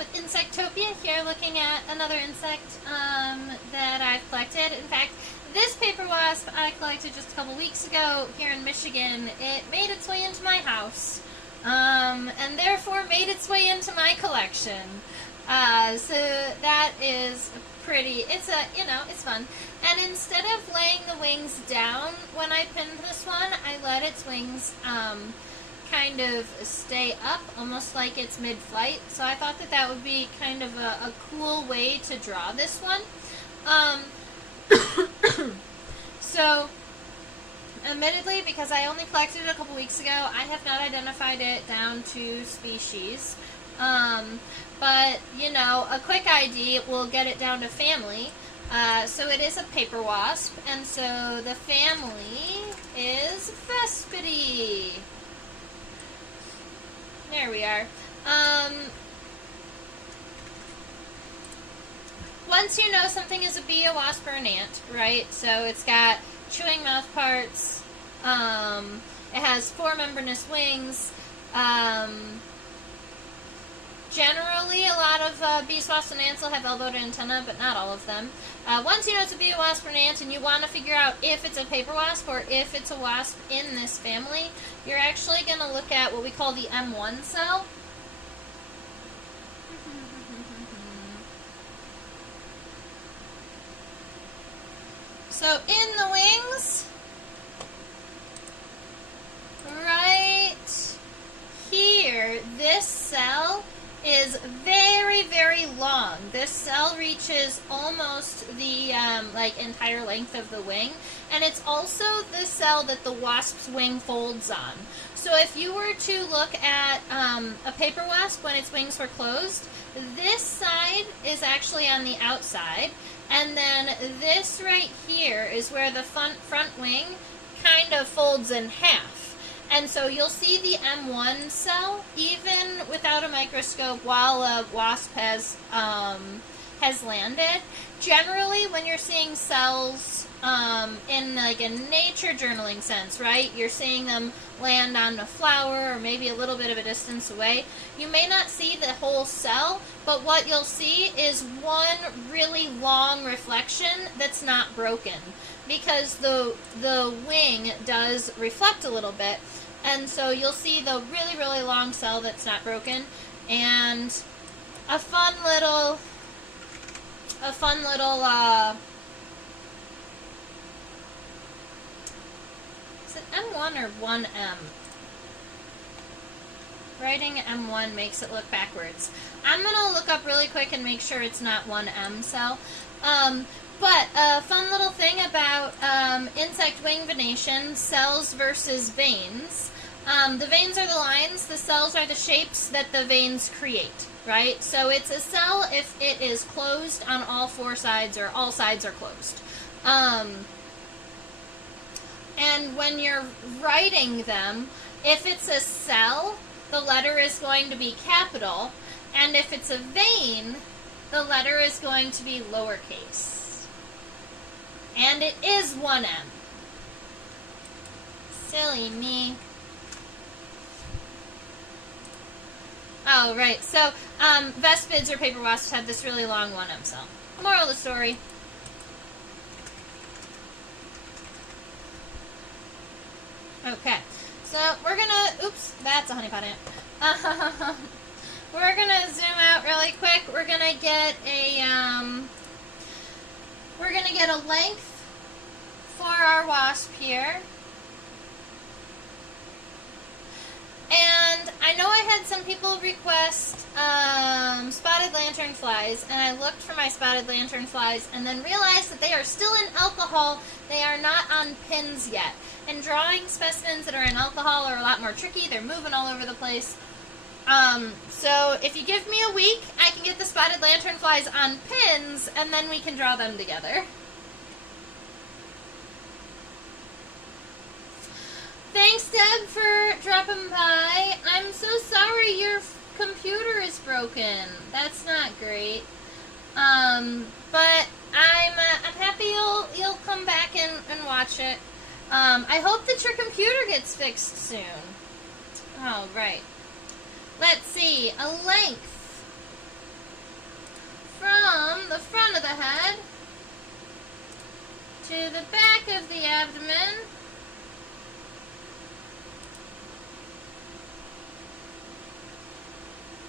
with Insectopia here, looking at another insect that I've collected. In fact, this paper wasp I collected just a couple weeks ago here in Michigan. It made its way into my house, and therefore made its way into my collection. So that is pretty, it's fun. And instead of laying the wings down when I pinned this one, I let its wings kind of stay up, almost like it's mid-flight. So I thought that that would be kind of a cool way to draw this one. So, admittedly, because I only collected it a couple weeks ago, I have not identified it down to species. But, you know, a quick ID will get it down to family. So it is a paper wasp, and so the family is Vespidae. There we are. Once you know something is a bee, a wasp, or an ant, right? So it's got chewing mouth parts. It has 4 membranous wings. Generally, a lot of bees, wasps, and ants will have elbowed antennae, but not all of them. Once you know it's a bee, a wasp, or an ant, and you want to figure out if it's a paper wasp or if it's a wasp in this family, you're actually going to look at what we call the M1 cell. So in the wings, right here, this cell is very, very long. This cell reaches almost the entire length of the wing, and it's also the cell that the wasp's wing folds on. So if you were to look at a paper wasp when its wings were closed, this side is actually on the outside, and then this right here is where the front wing kind of folds in half. And so you'll see the M1 cell, even without a microscope, while a wasp has landed. Generally, when you're seeing cells in like a nature journaling sense, right? You're seeing them land on a flower or maybe a little bit of a distance away. You may not see the whole cell, but what you'll see is one really long reflection that's not broken, because the wing does reflect a little bit. And so you'll see the really, really long cell that's not broken, and a fun little, is it M1 or 1M? Writing M1 makes it look backwards. I'm going to look up really quick and make sure it's not 1M cell. But a fun little thing about insect wing venation, cells versus veins. The veins are the lines, the cells are the shapes that the veins create, right? So it's a cell if it is closed on all 4 sides, or all sides are closed. And when you're writing them, if it's a cell, the letter is going to be capital, and if it's a vein, the letter is going to be lowercase. And it is 1M. Silly me. Oh, right. So, Vespids or paper wasps have this really long 1M cell. Moral of the story. Okay. So, we're gonna, oops, that's a honeypot ant. We're gonna zoom out really quick. We're gonna get a length for our wasp here. And I know I had some people request spotted lanternflies, and I looked for my spotted lanternflies and then realized that they are still in alcohol. They are not on pins yet. And drawing specimens that are in alcohol are a lot more tricky. They're moving all over the place. So if you give me a week, I can get the spotted lanternflies on pins, and then we can draw them together. Thanks, Deb, for dropping by. I'm so sorry your computer is broken. That's not great. But I'm happy you'll come back and watch it. I hope that your computer gets fixed soon. Oh, right. Let's see. A length. the front of the head to the back of the abdomen.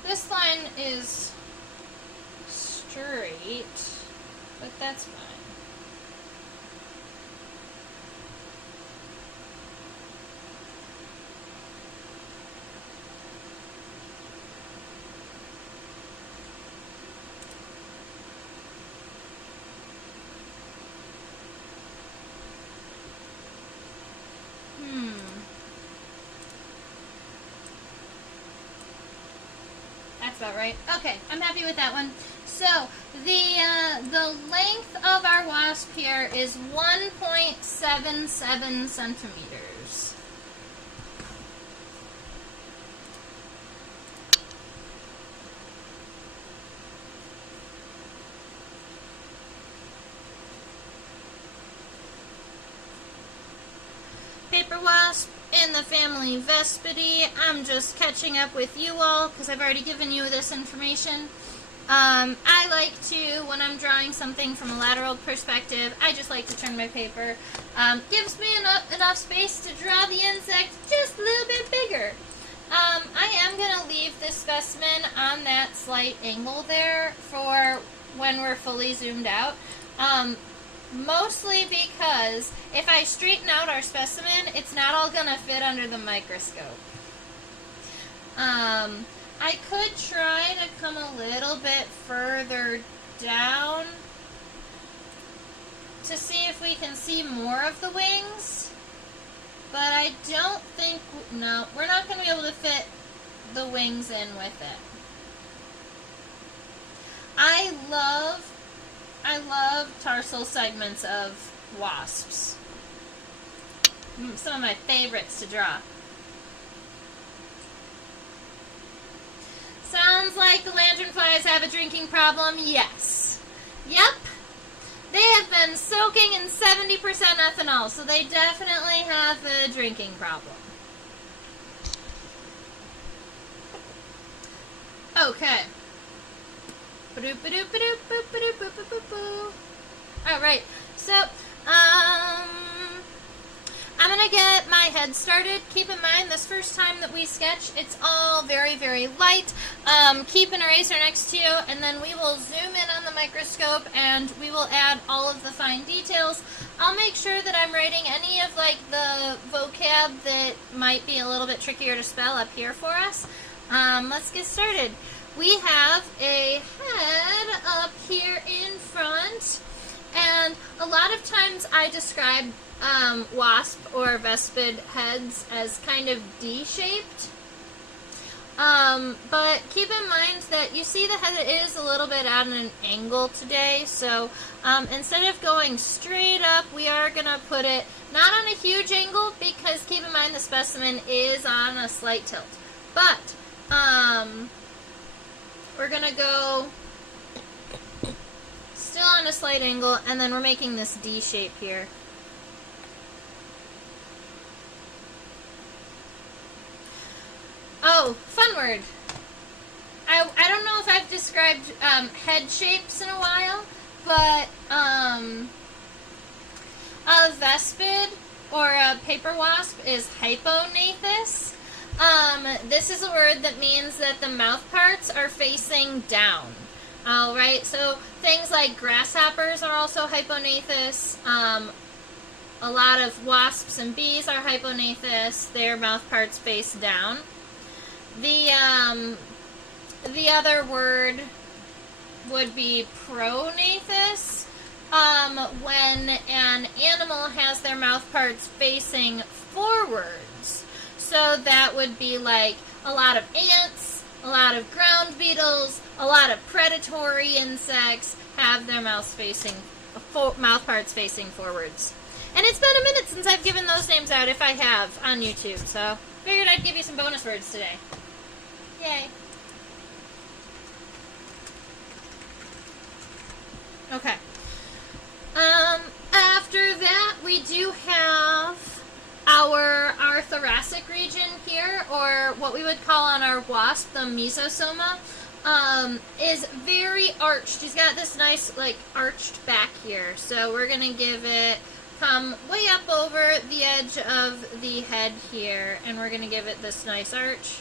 This line is straight, but that's fine. That's about right. Okay, I'm happy with that one. So the length of our wasp here is 1.77 centimeters. Paper wasp in the family Vespidae. I'm just catching up with you all because I've already given you this information. I like to, when I'm drawing something from a lateral perspective, I just like to turn my paper. Gives me enough space to draw the insect just a little bit bigger. I am going to leave this specimen on that slight angle there for when we're fully zoomed out. Mostly because if I straighten out our specimen, it's not all going to fit under the microscope. I could try to come a little bit further down to see if we can see more of the wings, but I don't think, no, we're not going to be able to fit the wings in with it. I love tarsal segments of wasps. Some of my favorites to draw. Sounds like the lanternflies have a drinking problem. Yes. Yep. They have been soaking in 70% ethanol, so they definitely have a drinking problem. Okay. Alright, so, I'm going to get my head started. Keep in mind, this first time that we sketch, it's all very, very light. Keep an eraser next to you, and then we will zoom in on the microscope, and we will add all of the fine details. I'll make sure that I'm writing any of, like, the vocab that might be a little bit trickier to spell up here for us. Let's get started. We have a head up here in front, and a lot of times I describe wasp or vespid heads as kind of D-shaped. But keep in mind that you see the head is a little bit at an angle today, so instead of going straight up, we are going to put it not on a huge angle, because keep in mind the specimen is on a slight tilt. But we're going to go still on a slight angle, and then we're making this D shape here. Oh, fun word. I don't know if I've described head shapes in a while, but a vespid or a paper wasp is hypognathous. This is a word that means that the mouth parts are facing down. Alright, so things like grasshoppers are also hypognathous. A lot of wasps and bees are hypognathous. Their mouth parts face down. The other word would be prognathous, when an animal has their mouth parts facing forwards. So that would be like a lot of ants, a lot of ground beetles, a lot of predatory insects have their mouth parts facing forwards. And it's been a minute since I've given those names out, if I have, on YouTube, so figured I'd give you some bonus words today. Yay. Okay. After that, we do have our thoracic region here, or what we would call on our wasp, the mesosoma. is very arched. He's got this nice, like, arched back here. So we're going to give it come way up over the edge of the head here, and we're going to give it this nice arch.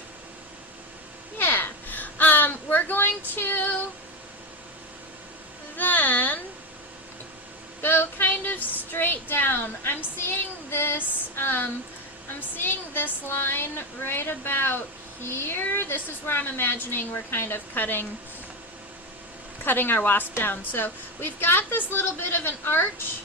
Yeah. We're going to then go kind of straight down. I'm seeing this line right about here. This is where I'm imagining we're kind of cutting our wasp down. So we've got this little bit of an arch,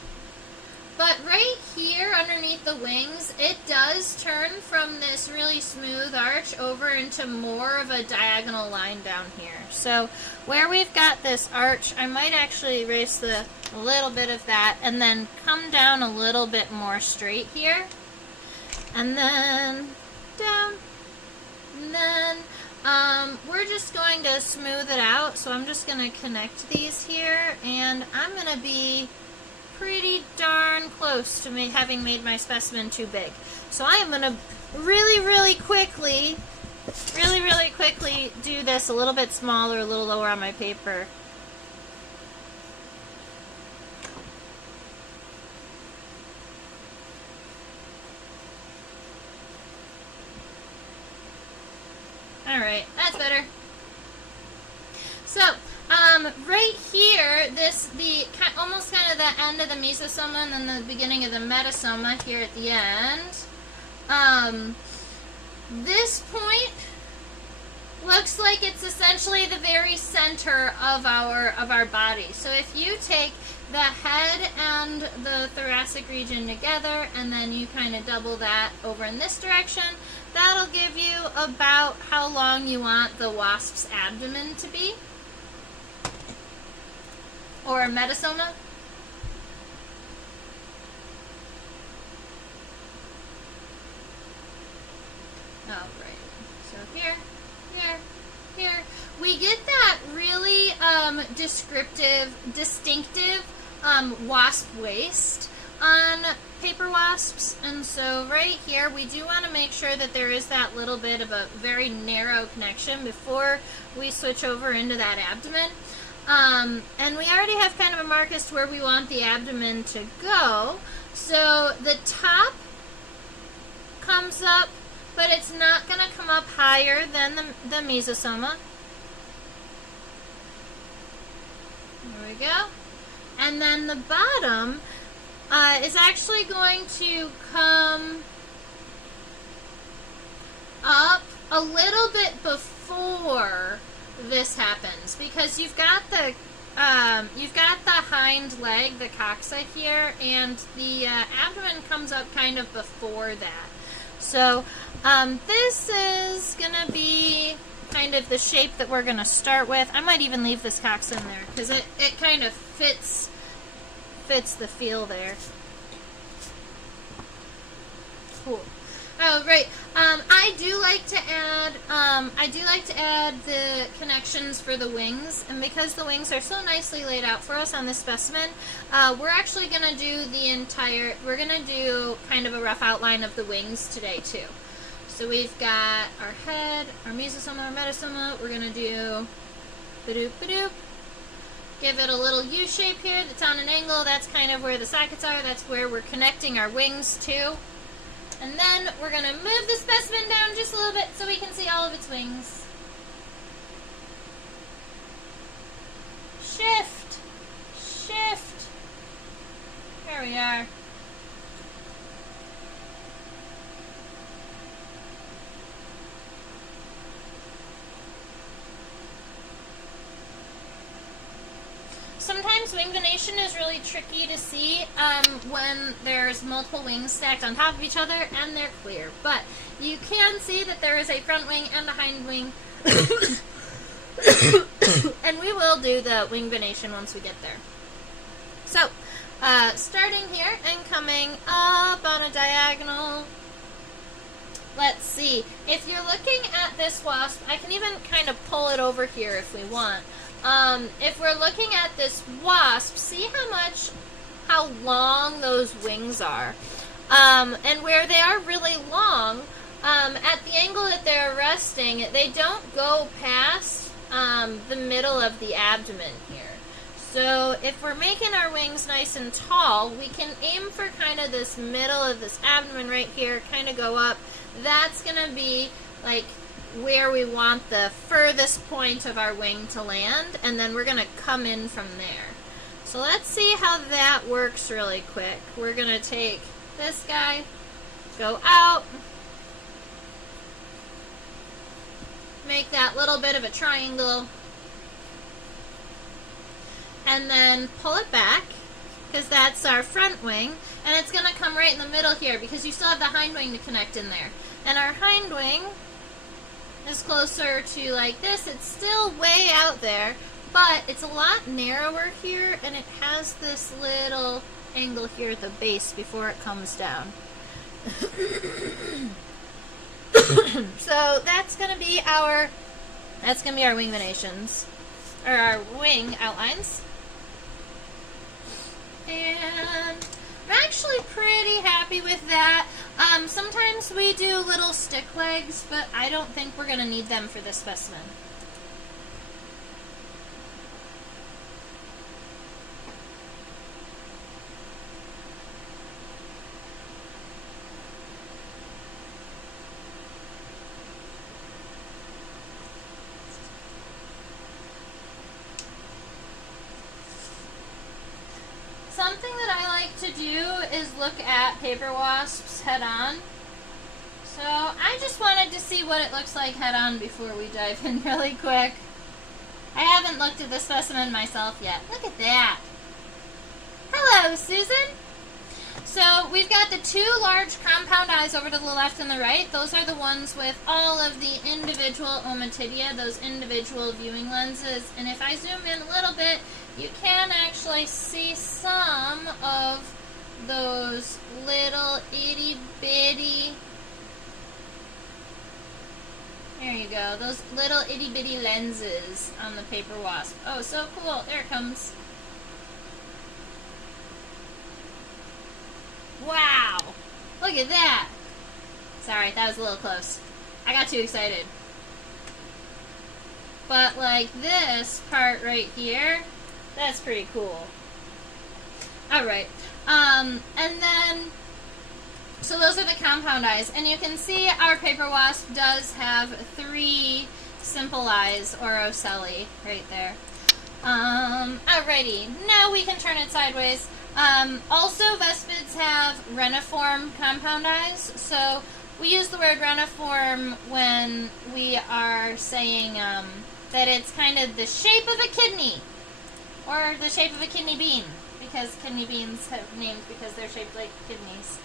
but right here underneath the wings, it does turn from this really smooth arch over into more of a diagonal line down here. So where we've got this arch, I might actually erase a little bit of that and then come down a little bit more straight here. And then down. And then we're just going to smooth it out. So I'm just going to connect these here, and I'm going to be pretty darn close to having made my specimen too big. So I am going to really quickly do this a little bit smaller, a little lower on my paper. Alright, that's better. So, right here, almost kind of the end of the mesosoma and then the beginning of the metasoma here at the end. This point looks like it's essentially the very center of our body. So if you take the head and the thoracic region together, and then you kind of double that over in this direction, that'll give you about how long you want the wasp's abdomen to be, or metasoma. Oh, right. So here. We get that really distinctive wasp waist on paper wasps, and so right here we do want to make sure that there is that little bit of a very narrow connection before we switch over into that abdomen. And we already have kind of a mark as to where we want the abdomen to go. So the top comes up, but it's not going to come up higher than the mesosoma. There we go. And then the bottom is actually going to come up a little bit before this happens, because you've got the hind leg, the coxa here, and the abdomen comes up kind of before that. So this is gonna be kind of the shape that we're gonna start with. I might even leave this coxa in there because it kind of fits the feel there. Cool. Oh, right. I do like to add the connections for the wings, and because the wings are so nicely laid out for us on this specimen, we're actually going to do we're going to do kind of a rough outline of the wings today too. So we've got our head, our mesosoma, our metasoma. We're going to do ba-doop, ba-doop. Give it a little U shape here that's on an angle. That's kind of where the sockets are. That's where we're connecting our wings to. And then we're going to move the specimen down just a little bit so we can see all of its wings. Shift. Shift. There we are. Sometimes wing venation is really tricky to see when there's multiple wings stacked on top of each other and they're clear. But you can see that there is a front wing and a hind wing. And we will do the wing venation once we get there. So, starting here and coming up on a diagonal. Let's see. If you're looking at this wasp, I can even kind of pull it over here if we want. If we're looking at this wasp, see how long those wings are. And where they are really long, at the angle that they're resting, they don't go past the middle of the abdomen here. So if we're making our wings nice and tall, we can aim for kind of this middle of this abdomen right here, kind of go up. That's going to be like where we want the furthest point of our wing to land, and then we're going to come in from there. So let's see how that works really quick. We're going to take this guy, go out, make that little bit of a triangle, and then pull it back, because that's our front wing, and it's going to come right in the middle here, because you still have the hind wing to connect in there. And our hind wing is closer to like this. It's still way out there, but it's a lot narrower here, and it has this little angle here at the base before it comes down. So that's going to be our wing venations, or our wing outlines. And I'm actually pretty happy with that. Sometimes we do little stick legs, but I don't think we're going to need them for this specimen. Something that I like to do is look at paper wasps head on. So I just wanted to see what it looks like head on before we dive in really quick. I haven't looked at the specimen myself yet. Look at that. Hello, Susan. So we've got the two large compound eyes over to the left and the right. Those are the ones with all of the individual ommatidia, those individual viewing lenses. And if I zoom in a little bit, you can actually see some of those little itty bitty, there you go, those little itty bitty lenses on the paper wasp. Oh, so cool. There it comes. Wow! Look at that! Sorry, that was a little close. I got too excited. But like this part right here, that's pretty cool. Alright. And then, so those are the compound eyes. And you can see our paper wasp does have 3 simple eyes, or ocelli, right there. Alrighty. Now we can turn it sideways. Also, vespids have reniform compound eyes. So we use the word reniform when we are saying that it's kind of the shape of a kidney, or the shape of a kidney bean, because kidney beans have names because they're shaped like kidneys.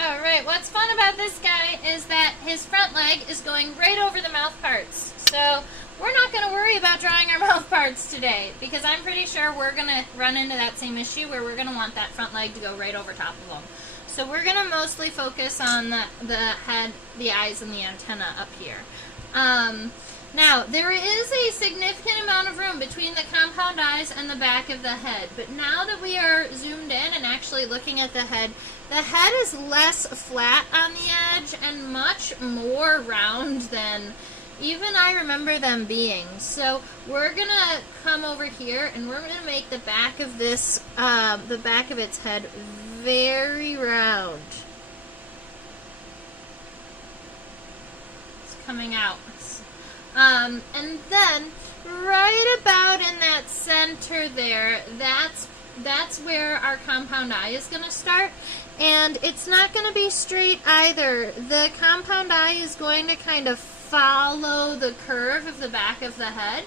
Alright, what's fun about this guy is that his front leg is going right over the mouth parts. So we're not going to worry about drawing our mouth parts today, because I'm pretty sure we're going to run into that same issue where we're going to want that front leg to go right over top of them. So we're going to mostly focus on the head, the eyes, and the antenna up here. Now, there is a significant amount of room between the compound eyes and the back of the head, but now that we are zoomed in and actually looking at the head is less flat on the edge and much more round than even I remember them being. So we're going to come over here and we're going to make the back of this, the back of its head very round. It's coming out. And then right about in that center there, that's where our compound eye is going to start. And it's not going to be straight either. The compound eye is going to kind of follow the curve of the back of the head.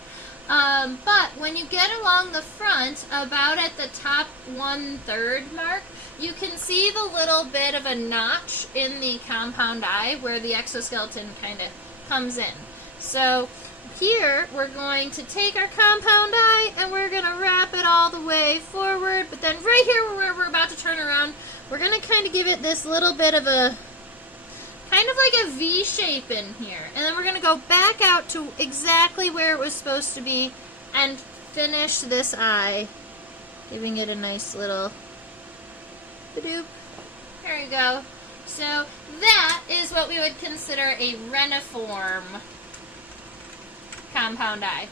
But when you get along the front, about at the top 1/3 mark, you can see the little bit of a notch in the compound eye where the exoskeleton kind of comes in. So here we're going to take our compound eye and we're going to wrap it all the way forward. But then right here where we're about to turn around, we're going to kind of give it this little bit of a, kind of like a V shape in here. And then we're going to go back out to exactly where it was supposed to be and finish this eye, giving it a nice little ba-doop. There you go. So that is what we would consider a reniform compound eye.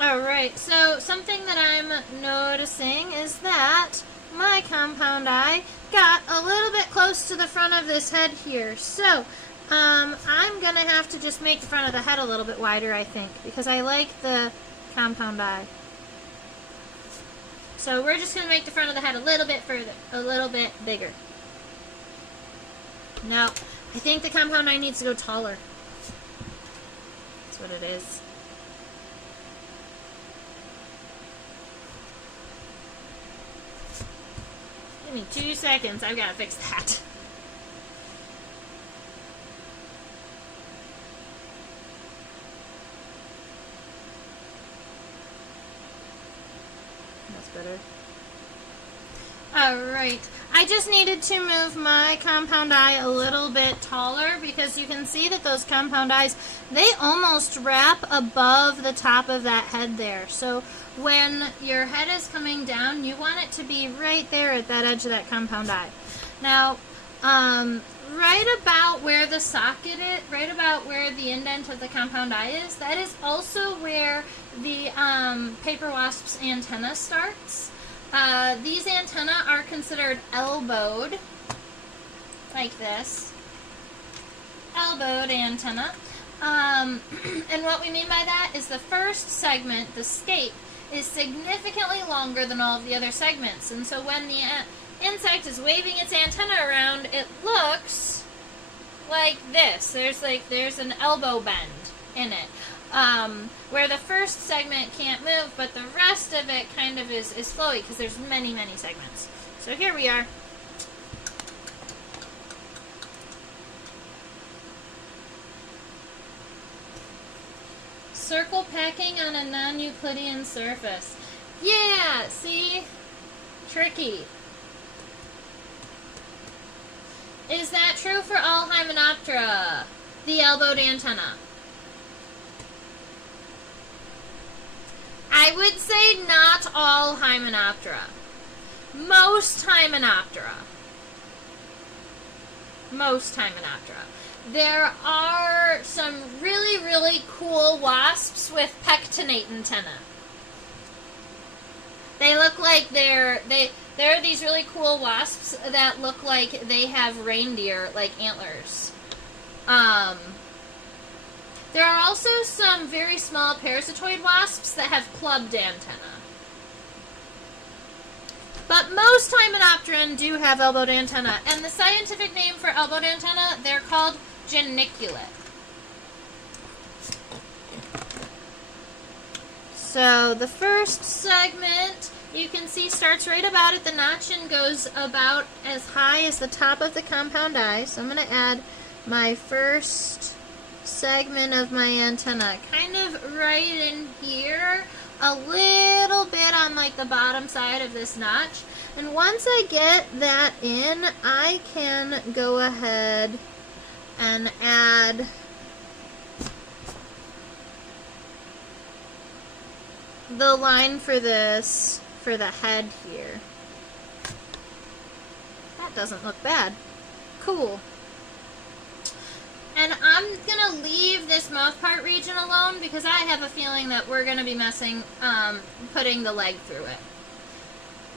Alright, so something that I'm noticing is that my compound eye got a little bit close to the front of this head here. So I'm going to have to just make the front of the head a little bit wider, I think, because I like the compound eye. So we're just going to make the front of the head a little bit further, a little bit bigger. No, I think the compound eye needs to go taller. That's what it is. Give me 2 seconds. I've got to fix that. That's better. Alright, I just needed to move my compound eye a little bit taller because you can see that those compound eyes, they almost wrap above the top of that head there. So when your head is coming down, you want it to be right there at that edge of that compound eye. Now, right about where the socket is, right about where the indent of the compound eye is, that is also where the paper wasp's antenna starts. These antennae are considered elbowed, like this. Elbowed antenna. And what we mean by that is the first segment, the scape, is significantly longer than all of the other segments. And so when the insect is waving its antenna around, it looks like this. There's an elbow bend in it. Where the first segment can't move, but the rest of it kind of is flowy because there's many, many segments. So here we are. Circle packing on a non-Euclidean surface. Yeah, see? Tricky. Is that true for all Hymenoptera? The elbowed antenna. I would say not all Hymenoptera. Most Hymenoptera. Most Hymenoptera. There are some really, really cool wasps with pectinate antennae. They look like there are these really cool wasps that look like they have reindeer, like antlers. There are also some very small parasitoid wasps that have clubbed antennae. But most Hymenopteran do have elbowed antennae. And the scientific name for elbowed antennae, they're called geniculate. So the first segment, you can see, starts right about at the notch and goes about as high as the top of the compound eye. So I'm going to add my first segment of my antenna kind of right in here, a little bit on like the bottom side of this notch. And once I get that in, I can go ahead and add the line for this for the head here. That doesn't look bad. Cool. And I'm going to leave this mouth part region alone because I have a feeling that we're going to be putting the leg through it.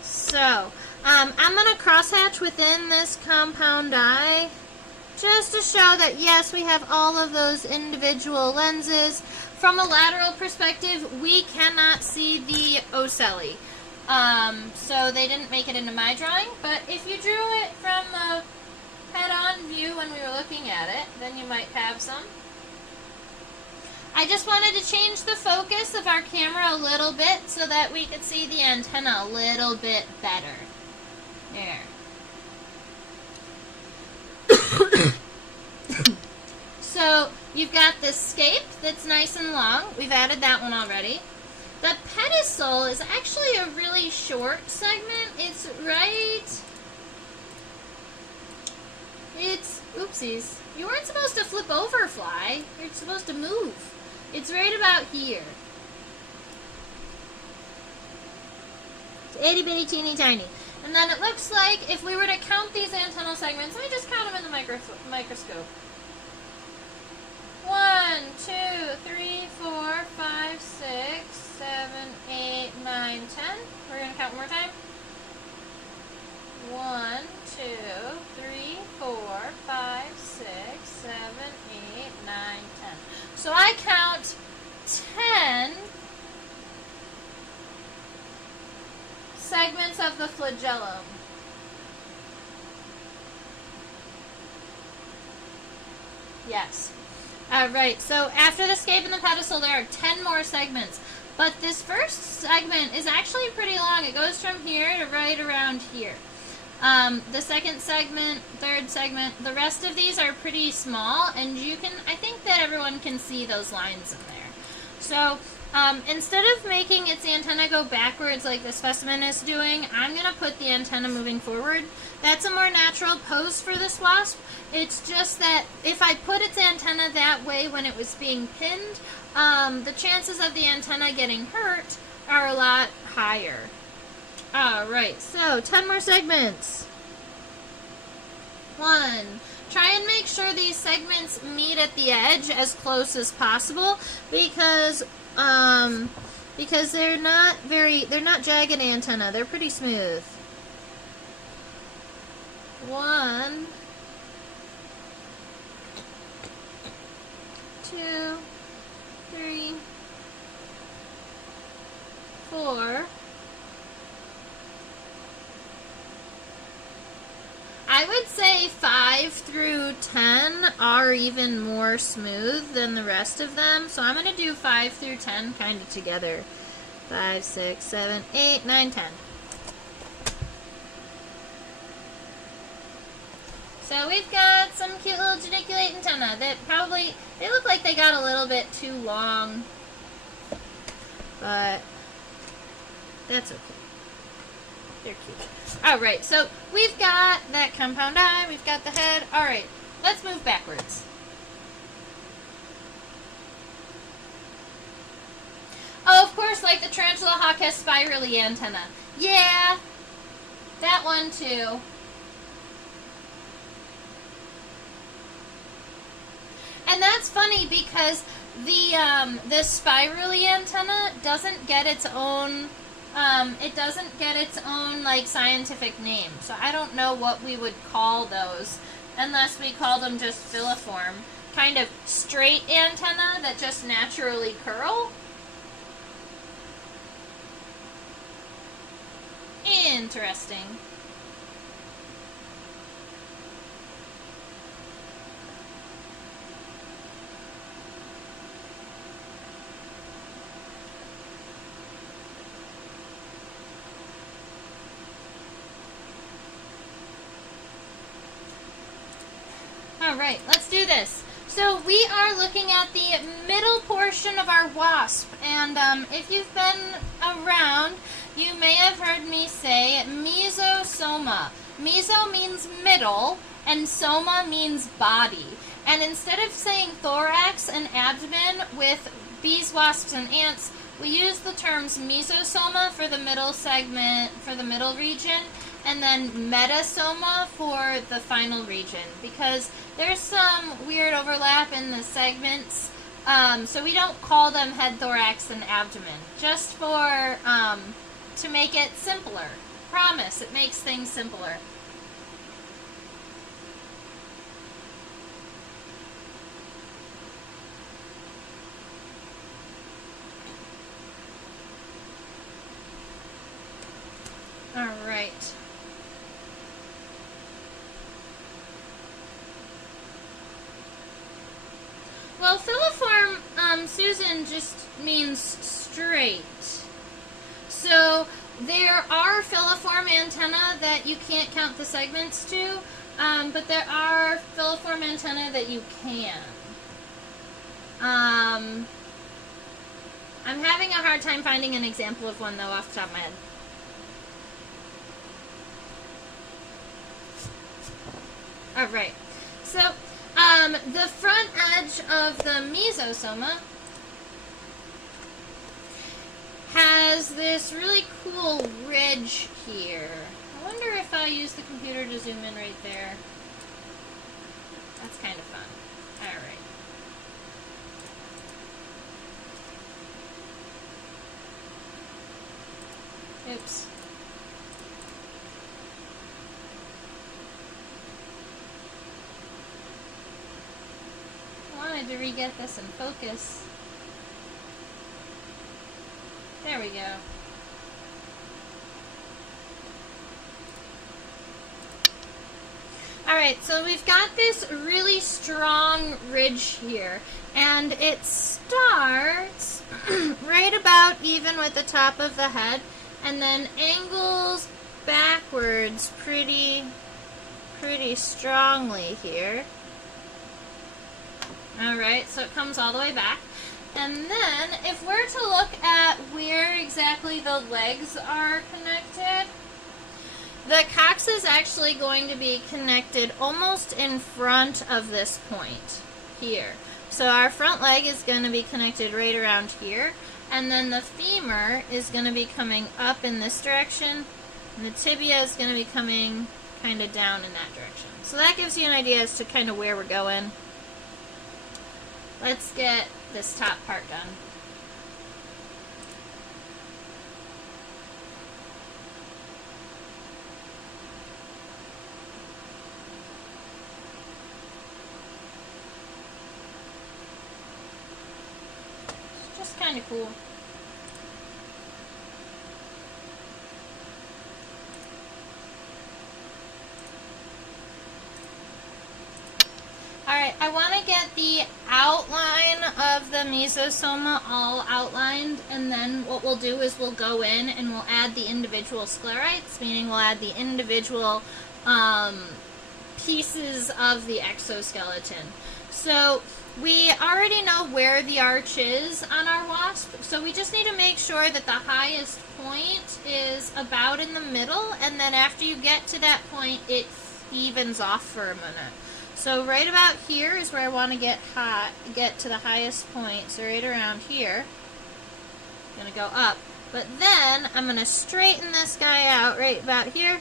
So, I'm going to crosshatch within this compound eye just to show that, yes, we have all of those individual lenses. From a lateral perspective, we cannot see the ocelli. So they didn't make it into my drawing, but if you drew it from the head-on view when we were looking at it, then you might have some. I just wanted to change the focus of our camera a little bit so that we could see the antenna a little bit better. There. So you've got this scape that's nice and long. We've added that one already. The pedestal is actually a really short segment. It's oopsies. You weren't supposed to flip over, fly. You're supposed to move. It's right about here. It's itty bitty teeny tiny. And then it looks like if we were to count these antennal segments, let me just count them in the microscope. 1, 2, 3, 4, 5, 6, 7, 8, 9, 10. We're going to count one more time. 1, 2, 3, 4, 5, 6, 7, 8, 9, 10. So I count 10 segments of the flagellum. Yes. Right, so after the scape and the pedestal, there are 10 more segments. But this first segment is actually pretty long. It goes from here to right around here. The second segment, third segment, the rest of these are pretty small, and I think that everyone can see those lines in there. So, instead of making its antenna go backwards like the specimen is doing, I'm going to put the antenna moving forward. That's a more natural pose for this wasp. It's just that if I put its antenna that way when it was being pinned, the chances of the antenna getting hurt are a lot higher. Alright, so 10 more segments. 1. Try and make sure these segments meet at the edge as close as possible because they're not jagged antenna. They're pretty smooth. 1, 2, 3, 4. I would say 5 through 10 are even more smooth than the rest of them. So I'm going to do 5 through 10 kind of together. 5, 6, 7, 8, 9, 10. So we've got some cute little geniculate antenna that they look like they got a little bit too long. But that's okay. They're cute. Alright, so we've got that compound eye, we've got the head. Alright, let's move backwards. Oh, of course, like the tarantula hawk has spirally antenna. Yeah, that one too. And that's funny because the spirally antenna doesn't get its own like scientific name. So I don't know what we would call those unless we called them just filiform. Kind of straight antenna that just naturally curl. Interesting. Alright, let's do this. So we are looking at the middle portion of our wasp, and if you've been around, you may have heard me say mesosoma. Meso means middle, and soma means body. And instead of saying thorax and abdomen with bees, wasps, and ants, we use the terms mesosoma for the middle segment, for the middle region, and then metasoma for the final region, because there's some weird overlap in the segments, so we don't call them head, thorax, and abdomen, just for, to make it simpler. Promise, it makes things simpler. All right. Well, filiform, Susan, just means straight. So there are filiform antennae that you can't count the segments to, but there are filiform antennae that you can. I'm having a hard time finding an example of one, though, off the top of my head. All right. So, the front edge of the mesosoma has this really cool ridge here. I wonder if I use the computer to zoom in right there. That's kind of fun. All right. Oops. I wanted to re-get this in focus. There we go. Alright, so we've got this really strong ridge here, and it starts right about even with the top of the head, and then angles backwards pretty strongly here. Alright, so it comes all the way back. And then, if we're to look at where exactly the legs are connected, the cox is actually going to be connected almost in front of this point here. So our front leg is going to be connected right around here, and then the femur is going to be coming up in this direction, and the tibia is going to be coming kind of down in that direction. So that gives you an idea as to kind of where we're going. Let's get this top part done. It's just kind of cool. Alright, I want to get the outline of the mesosoma all outlined, and then what we'll do is we'll go in and we'll add the individual sclerites, meaning we'll add the individual pieces of the exoskeleton. So we already know where the arch is on our wasp, so we just need to make sure that the highest point is about in the middle, and then after you get to that point, it evens off for a minute. So right about here is where I want to get to the highest point. So right around here. I'm going to go up. But then I'm going to straighten this guy out right about here.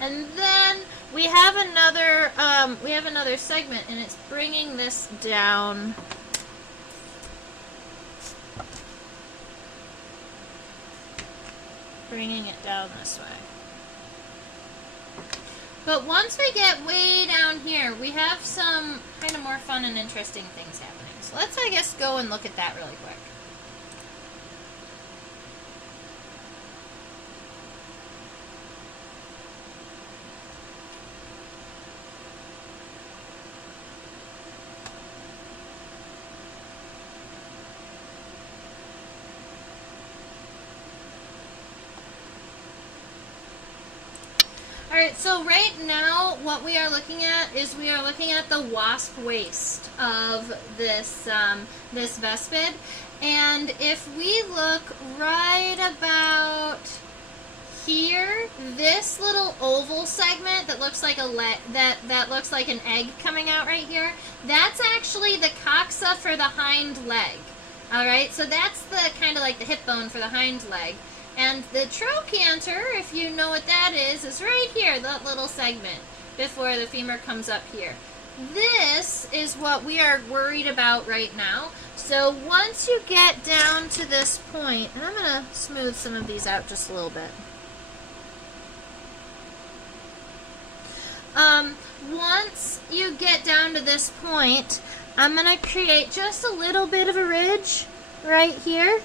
And then we have another segment, and it's bringing this down. Bringing it down this way. But once we get way down here, we have some kind of more fun and interesting things happening. So let's, I guess, go and look at that really quick. Alright, so right now what we are looking at is we are looking at the wasp waist of this, this vespid. And if we look right about here, this little oval segment that looks like that looks like an egg coming out right here, that's actually the coxa for the hind leg. Alright, so that's the kind of like the hip bone for the hind leg. And the trochanter, if you know what that is right here, that little segment before the femur comes up here. This is what we are worried about right now. So once you get down to this point, and I'm going to smooth some of these out just a little bit. Once you get down to this point, I'm going to create just a little bit of a ridge right here.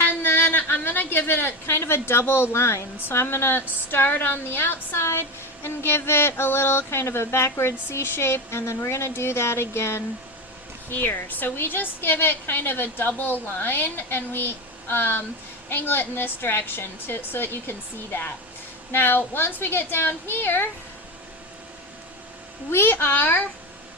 And then I'm going to give it a kind of a double line. So I'm going to start on the outside and give it a little kind of a backward C shape. And then we're going to do that again here. So we just give it kind of a double line, and we angle it in this direction so that you can see that. Now, once we get down here, we are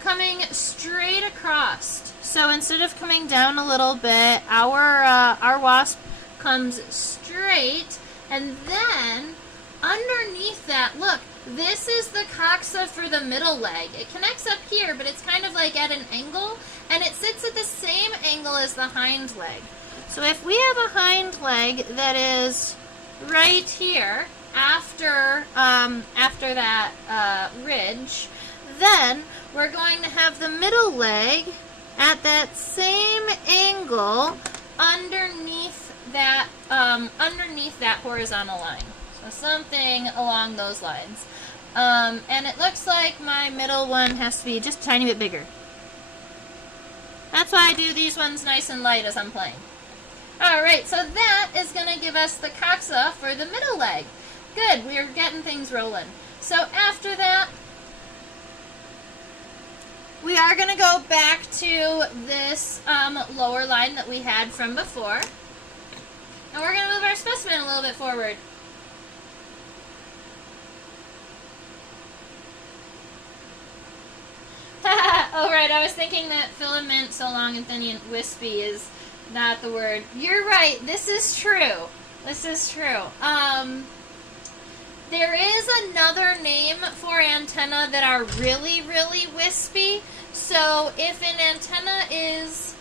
coming straight across. So instead of coming down a little bit, our wasp comes straight, and then underneath that, look, this is the coxa for the middle leg. It connects up here, but it's kind of like at an angle, and it sits at the same angle as the hind leg. So if we have a hind leg that is right here after that ridge, then we're going to have the middle leg at that same angle underneath that horizontal line. So something along those lines. And it looks like my middle one has to be just a tiny bit bigger. That's why I do these ones nice and light as I'm playing. Alright, so that is going to give us the coxa for the middle leg. Good, we're getting things rolling. So after that, we are going to go back to this lower line that we had from before. And we're going to move our specimen a little bit forward. Oh, right, I was thinking that filament so long and thin and wispy is not the word. You're right, this is true. This is true. There is another name for antenna that are really, really wispy. So if an antenna is,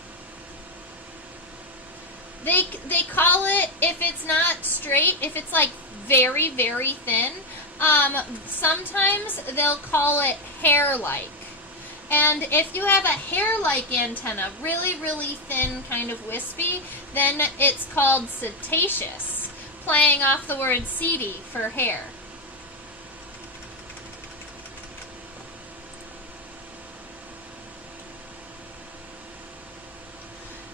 they call it, if it's not straight, if it's like very, very thin, sometimes they'll call it hair-like. And if you have a hair-like antenna, really, really thin, kind of wispy, then it's called setaceous, playing off the word seedy for hair.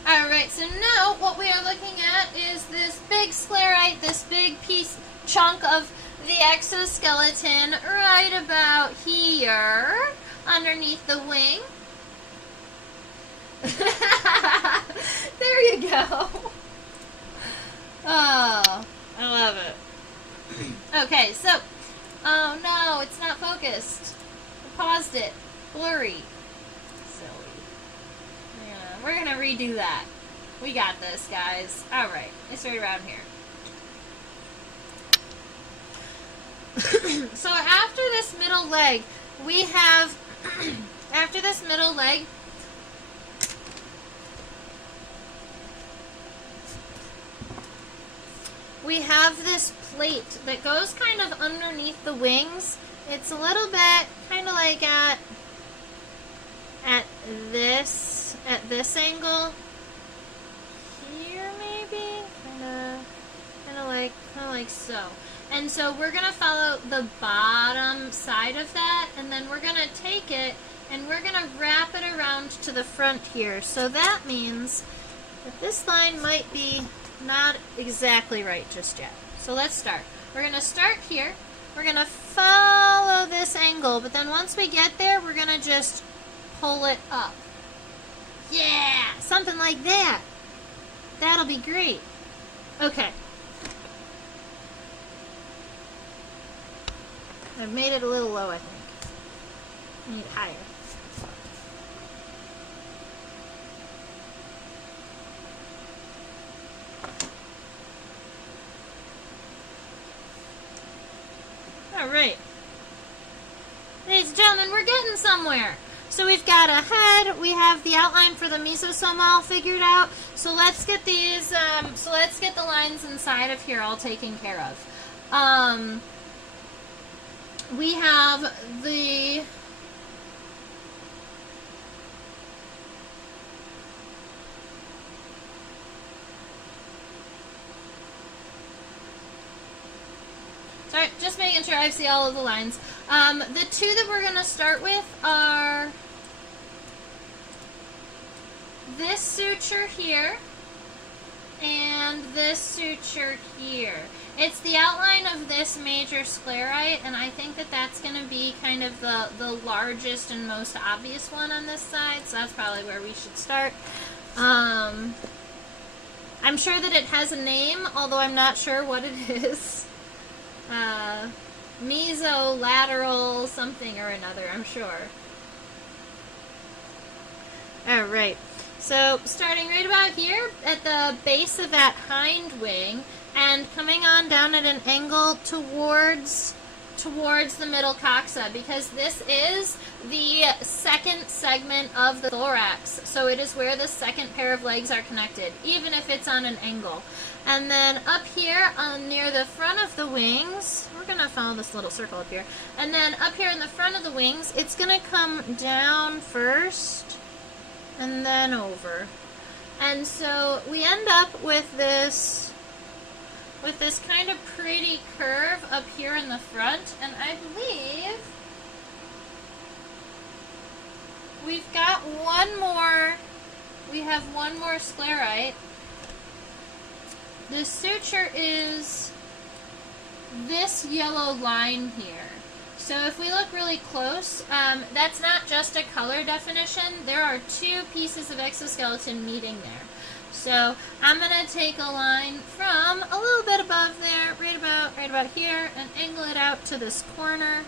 Alright, so now what we are looking at is this big sclerite, this big chunk of the exoskeleton right about here, underneath the wing. There you go. Oh, I love it. Okay, so, oh no, it's not focused. I paused it. Blurry. Silly. Yeah, we're gonna redo that. We got this, guys. Alright, it's right around here. So after this middle leg, we have, after this middle leg, we have this plate that goes kind of underneath the wings. It's a little bit kind of like at this angle here, maybe, kind of like so. And so we're going to follow the bottom side of that, and then we're going to take it and we're going to wrap it around to the front here. So that means that this line might be not exactly right just yet. So let's start. We're going to start here. We're going to follow this angle, but then once we get there, we're going to just pull it up. Yeah, something like that. That'll be great. Okay. I've made it a little low, I think. I need it higher. Alright. Ladies and gentlemen, we're getting somewhere. So we've got a head, we have the outline for the mesosome all figured out. So let's get these, so let's get the lines inside of here all taken care of. We have the sorry, just making sure I see all of the lines. The two that we're going to start with are this suture here and this suture here. It's the outline of this major sclerite, and I think that that's going to be kind of the largest and most obvious one on this side, so that's probably where we should start. I'm sure that it has a name, although I'm not sure what it is. Mesolateral something or another, I'm sure. All right. So starting right about here at the base of that hind wing and coming on down at an angle towards the middle coxa, because this is the second segment of the thorax. So it is where the second pair of legs are connected, even if it's on an angle. And then up here near the front of the wings, we're going to follow this little circle up here. And then up here in the front of the wings, it's going to come down first and then over. And so we end up with this kind of pretty curve up here in the front, and I believe we've got one more sclerite. The suture is this yellow line here. So if we look really close, that's not just a color definition. There are two pieces of exoskeleton meeting there. So I'm going to take a line from a little bit above there, right about here, and angle it out to this corner.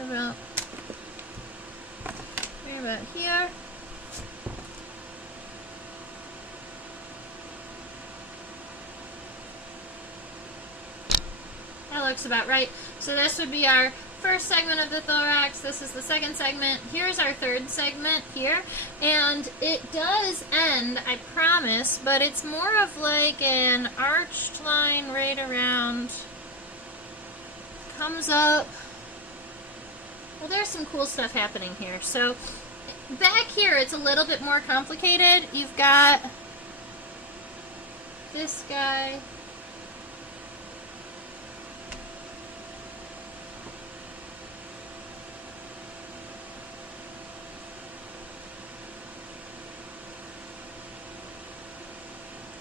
Right about here. That looks about right. So this would be our first segment of the thorax. This is the second segment. Here's our third segment here. And it does end, I promise, but it's more of like an arched line right around. Comes up. Well, there's some cool stuff happening here. So back here, it's a little bit more complicated. You've got this guy.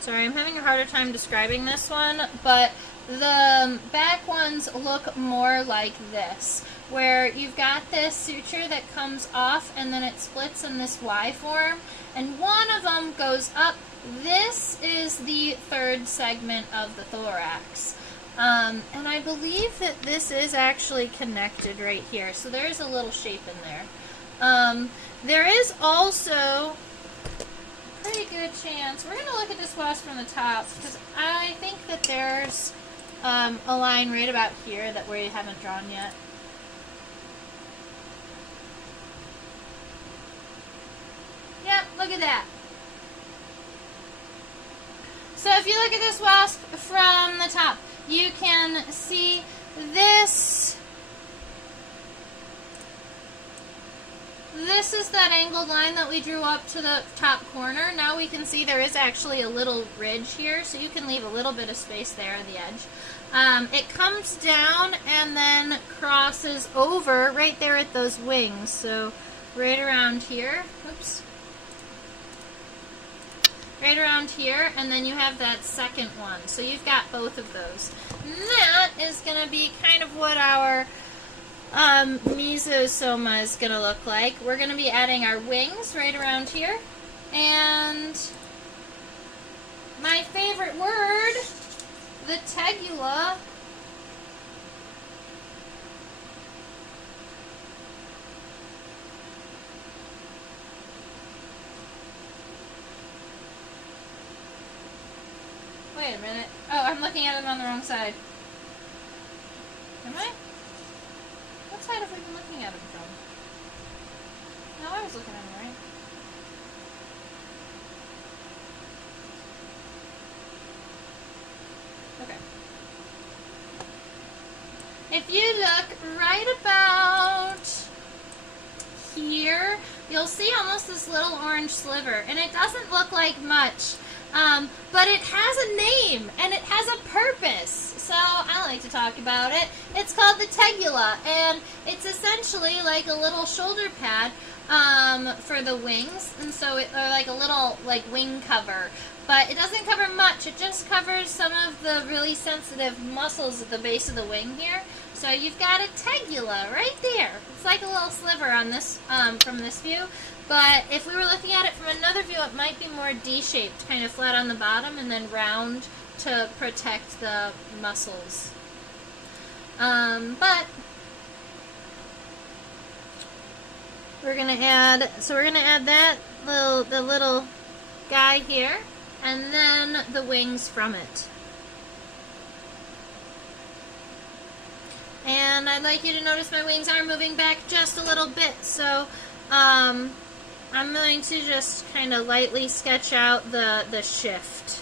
Sorry, I'm having a harder time describing this one, but the back ones look more like this, where you've got this suture that comes off and then it splits in this Y form, and one of them goes up. This is the third segment of the thorax. And I believe that this is actually connected right here, so there's a little shape in there. There is also pretty good chance. We're going to look at this wasp from the top because I think that there's a line right about here that we haven't drawn yet. Yep, look at that. So if you look at this wasp from the top, you can see this. This is that angled line that we drew up to the top corner. Now we can see there is actually a little ridge here, so you can leave a little bit of space there at the edge. It comes down and then crosses over right there at those wings. So right around here, oops. Right around here, and then you have that second one. So you've got both of those. And that is going to be kind of what our mesosoma is going to look like. We're going to be adding our wings right around here. And my favorite word, the tegula. Wait a minute. Oh, I'm looking at it on the wrong side. Am I? What side have we been looking at him from? No, I was looking at him right. Okay. If you look right about here, you'll see almost this little orange sliver, and it doesn't look like much, but it has a name, and it has a purpose. So I like to talk about it. It's called the tegula, and it's essentially like a little shoulder pad for the wings, and so it, or like a little wing cover. But it doesn't cover much. It just covers some of the really sensitive muscles at the base of the wing here. So you've got a tegula right there. It's like a little sliver on this from this view. But if we were looking at it from another view, it might be more D-shaped, kind of flat on the bottom and then round to protect the muscles. But we're gonna add that the little guy here, and then the wings from it. And I'd like you to notice my wings are moving back just a little bit, so I'm going to just kind of lightly sketch out the shift.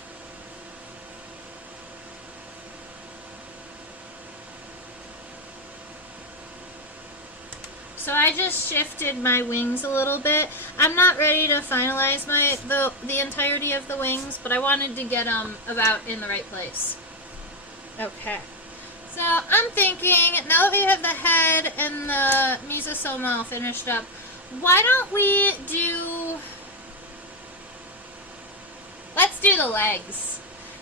So I just shifted my wings a little bit. I'm not ready to finalize the entirety of the wings, but I wanted to get them about in the right place. Okay. So I'm thinking, now that we have the head and the mesosoma all finished up, why don't we let's do the legs.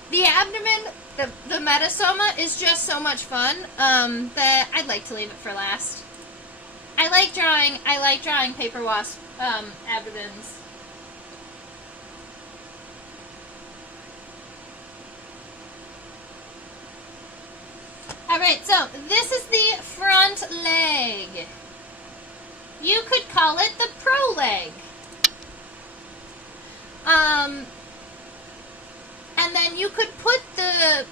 The abdomen, the metasoma is just so much fun that I'd like to leave it for last. I like drawing paper wasp abdomens. Alright, so this is the front leg. You could call it the pro leg. And then you could put the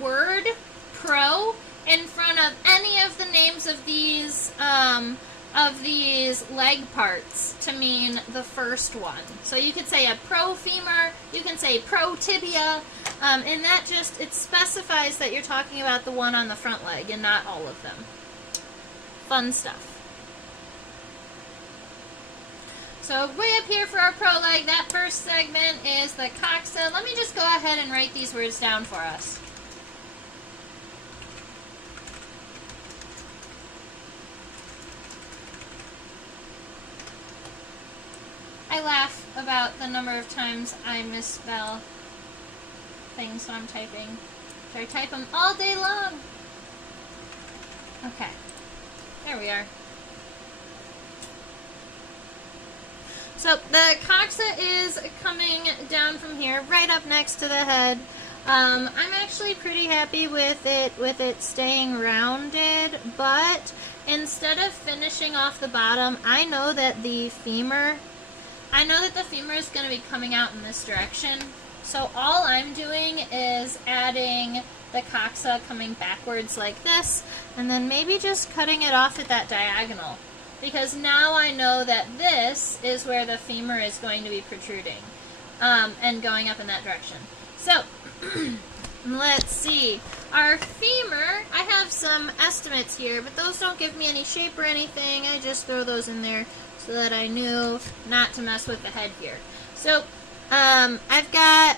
word pro in front of any of the names of these leg parts to mean the first one. So you could say a pro femur, you can say pro tibia, and that just, it specifies that you're talking about the one on the front leg and not all of them. Fun stuff. So way up here for our pro leg, that first segment is the coxa. Let me just go ahead and write these words down for us. I laugh about the number of times I misspell things, so I'm typing. So I type them all day long. Okay, there we are. So the coxa is coming down from here, right up next to the head. I'm actually pretty happy with it staying rounded, but instead of finishing off the bottom, I know that the femur is going to be coming out in this direction. So all I'm doing is adding the coxa coming backwards like this, and then maybe just cutting it off at that diagonal. Because now I know that this is where the femur is going to be protruding and going up in that direction. So, let's see. Our femur, I have some estimates here, but those don't give me any shape or anything. I just throw those in there so that I knew not to mess with the head here. So, I've got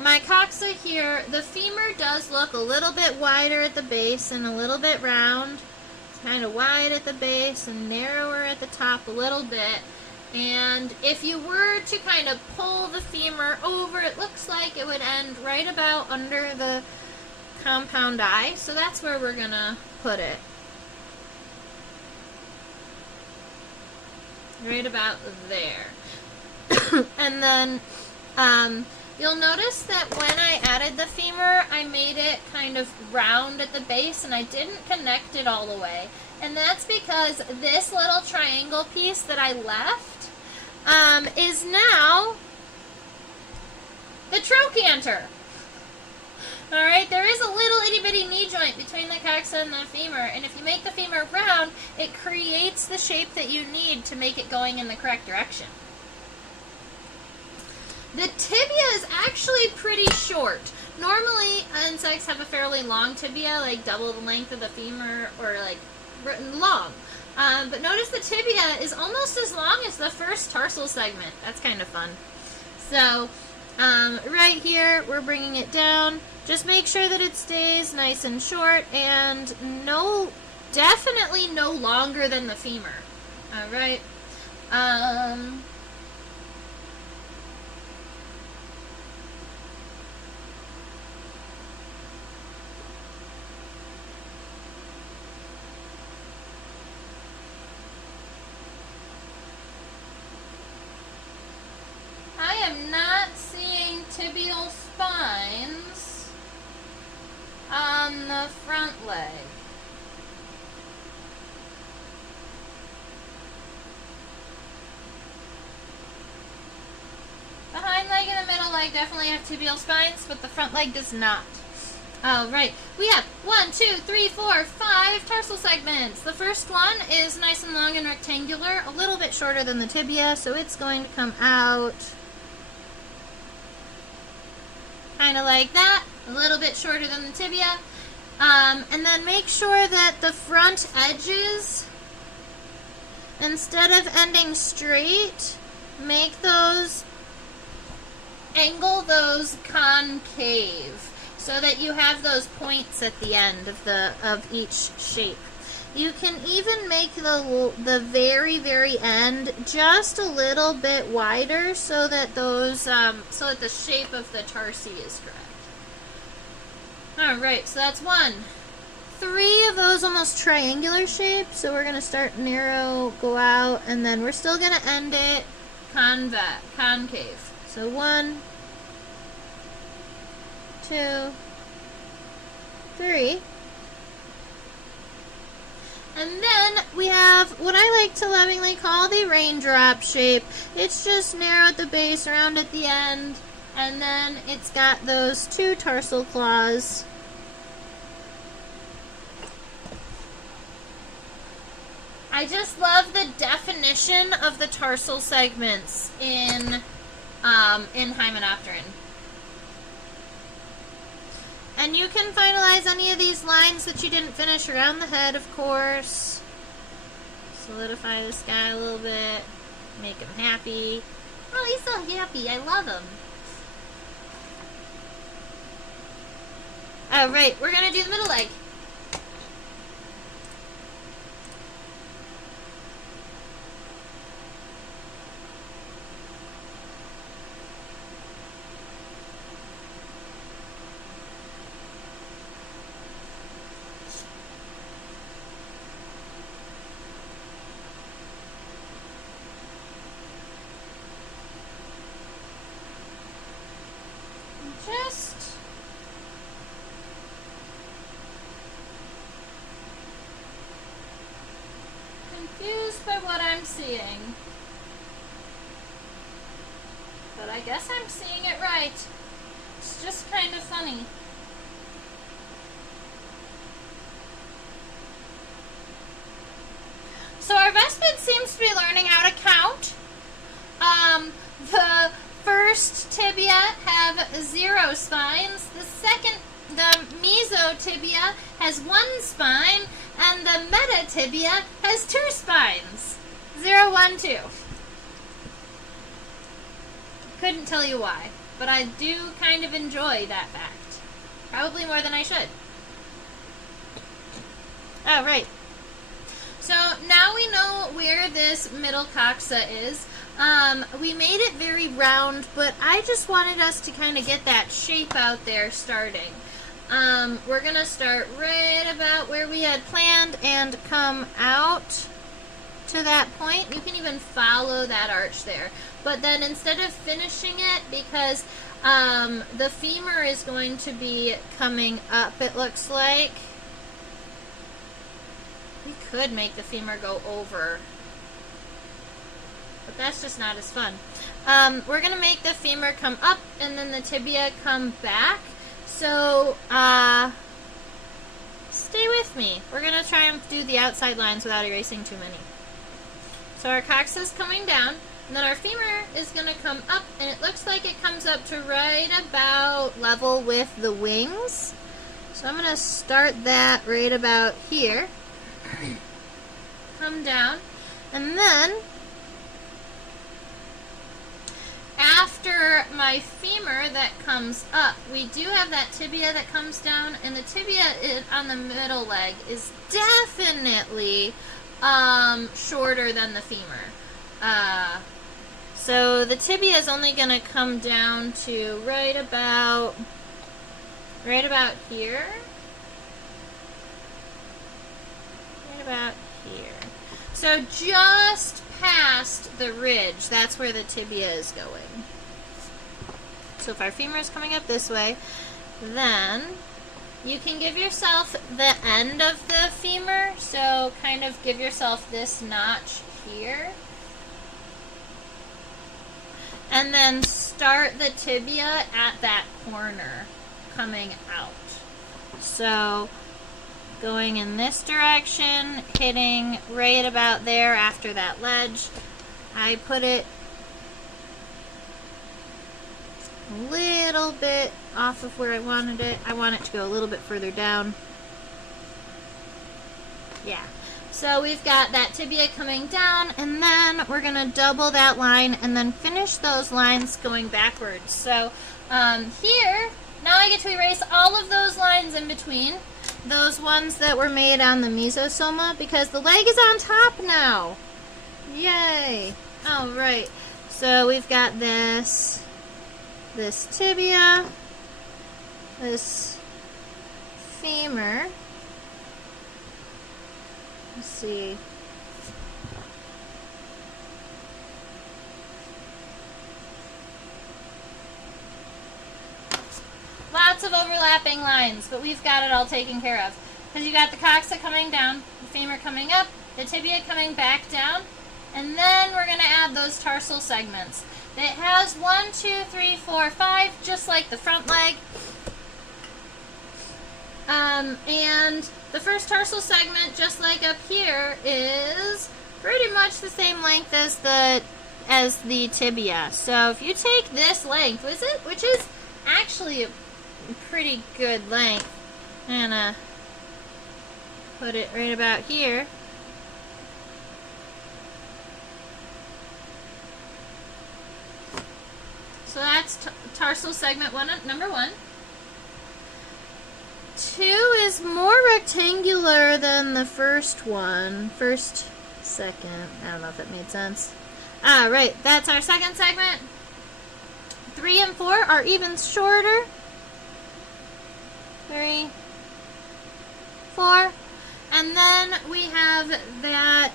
my coxa here. The femur does look a little bit wider at the base and a little bit round. Kind of wide at the base and narrower at the top a little bit. And if you were to kind of pull the femur over, it looks like it would end right about under the compound eye. So that's where we're going to put it. Right about there. And then you'll notice that when I added the femur, I made it kind of round at the base and I didn't connect it all the way. And that's because this little triangle piece that I left is now the trochanter. Alright, there is a little itty bitty knee joint between the coxa and the femur, and if you make the femur round, it creates the shape that you need to make it going in the correct direction. The tibia is actually pretty short. Normally, insects have a fairly long tibia, like double the length of the femur, or like long. But notice the tibia is almost as long as the first tarsal segment. That's kind of fun. So, right here, we're bringing it down. Just make sure that it stays nice and short, and definitely no longer than the femur. Alright. I am not seeing tibial spines on the front leg. leg definitely have tibial spines, but the front leg does not. All right, we have 1, 2, 3, 4, 5 tarsal segments. The first one is nice and long and rectangular, a little bit shorter than the tibia, so it's going to come out kind of like that, a little bit shorter than the tibia. And then make sure that the front edges, instead of ending straight, angle those concave, so that you have those points at the end of each shape. You can even make the very, very end just a little bit wider, so that so that the shape of the tarsi is correct. All right, so that's 1. 3 of those almost triangular shapes. So we're gonna start narrow, go out, and then we're still gonna end it concave. So 1, 2, 3. And then we have what I like to lovingly call the raindrop shape. It's just narrow at the base, round at the end, and then it's got those 2 tarsal claws. I just love the definition of the tarsal segments in Hymenopteron. And you can finalize any of these lines that you didn't finish around the head, of course. Solidify this guy a little bit. Make him happy. Oh, he's so happy. I love him. Alright, we're going to do the middle leg. Just confused by what I'm seeing. But I guess I'm seeing it right. It's just kind of funny. So our Vespid seems to be learning how to count. The first tibia have 0 spines. The mesotibia has 1 spine, and the metatibia has 2 spines. 0, 1, 2. Couldn't tell you why, but I do kind of enjoy that fact. Probably more than I should. Oh, right. So now we know where this middle coxa is. We made it very round, but I just wanted us to kind of get that shape out there starting. We're going to start right about where we had planned and come out to that point. You can even follow that arch there. But then instead of finishing it, because the femur is going to be coming up, it looks like. We could make the femur go over, but that's just not as fun. We're going to make the femur come up and then the tibia come back. So, stay with me. We're going to try and do the outside lines without erasing too many. So our coxa is coming down, and then our femur is going to come up, and it looks like it comes up to right about level with the wings. So I'm going to start that right about here. Come down, and then after my femur that comes up, we do have that tibia that comes down, and the tibia on the middle leg is definitely shorter than the femur. So the tibia is only going to come down to right about here. Right about here. So just past the ridge, that's where the tibia is going. So if our femur is coming up this way, then you can give yourself the end of the femur, so kind of give yourself this notch here. And then start the tibia at that corner coming out. So going in this direction, hitting right about there after that ledge. I put it a little bit off of where I wanted it. I want it to go a little bit further down. Yeah. So we've got that tibia coming down, and then we're going to double that line and then finish those lines going backwards. So here, now I get to erase all of those lines in between, those ones that were made on the mesosoma, because the leg is on top now. Yay. All right. So we've got this tibia, this femur. Let's see. Lots of overlapping lines, but we've got it all taken care of. Because you got the coxa coming down, the femur coming up, the tibia coming back down, and then we're going to add those tarsal segments. It has 1, 2, 3, 4, 5, just like the front leg. And the first tarsal segment, just like up here, is pretty much the same length as the tibia. So if you take this length, which is actually a pretty good length, and put it right about here. So that's tarsal segment number 1. 2 is more rectangular than the first one. Second. I don't know if that made sense. Right, that's our second segment. 3 and 4 are even shorter. 3, 4. And then we have that.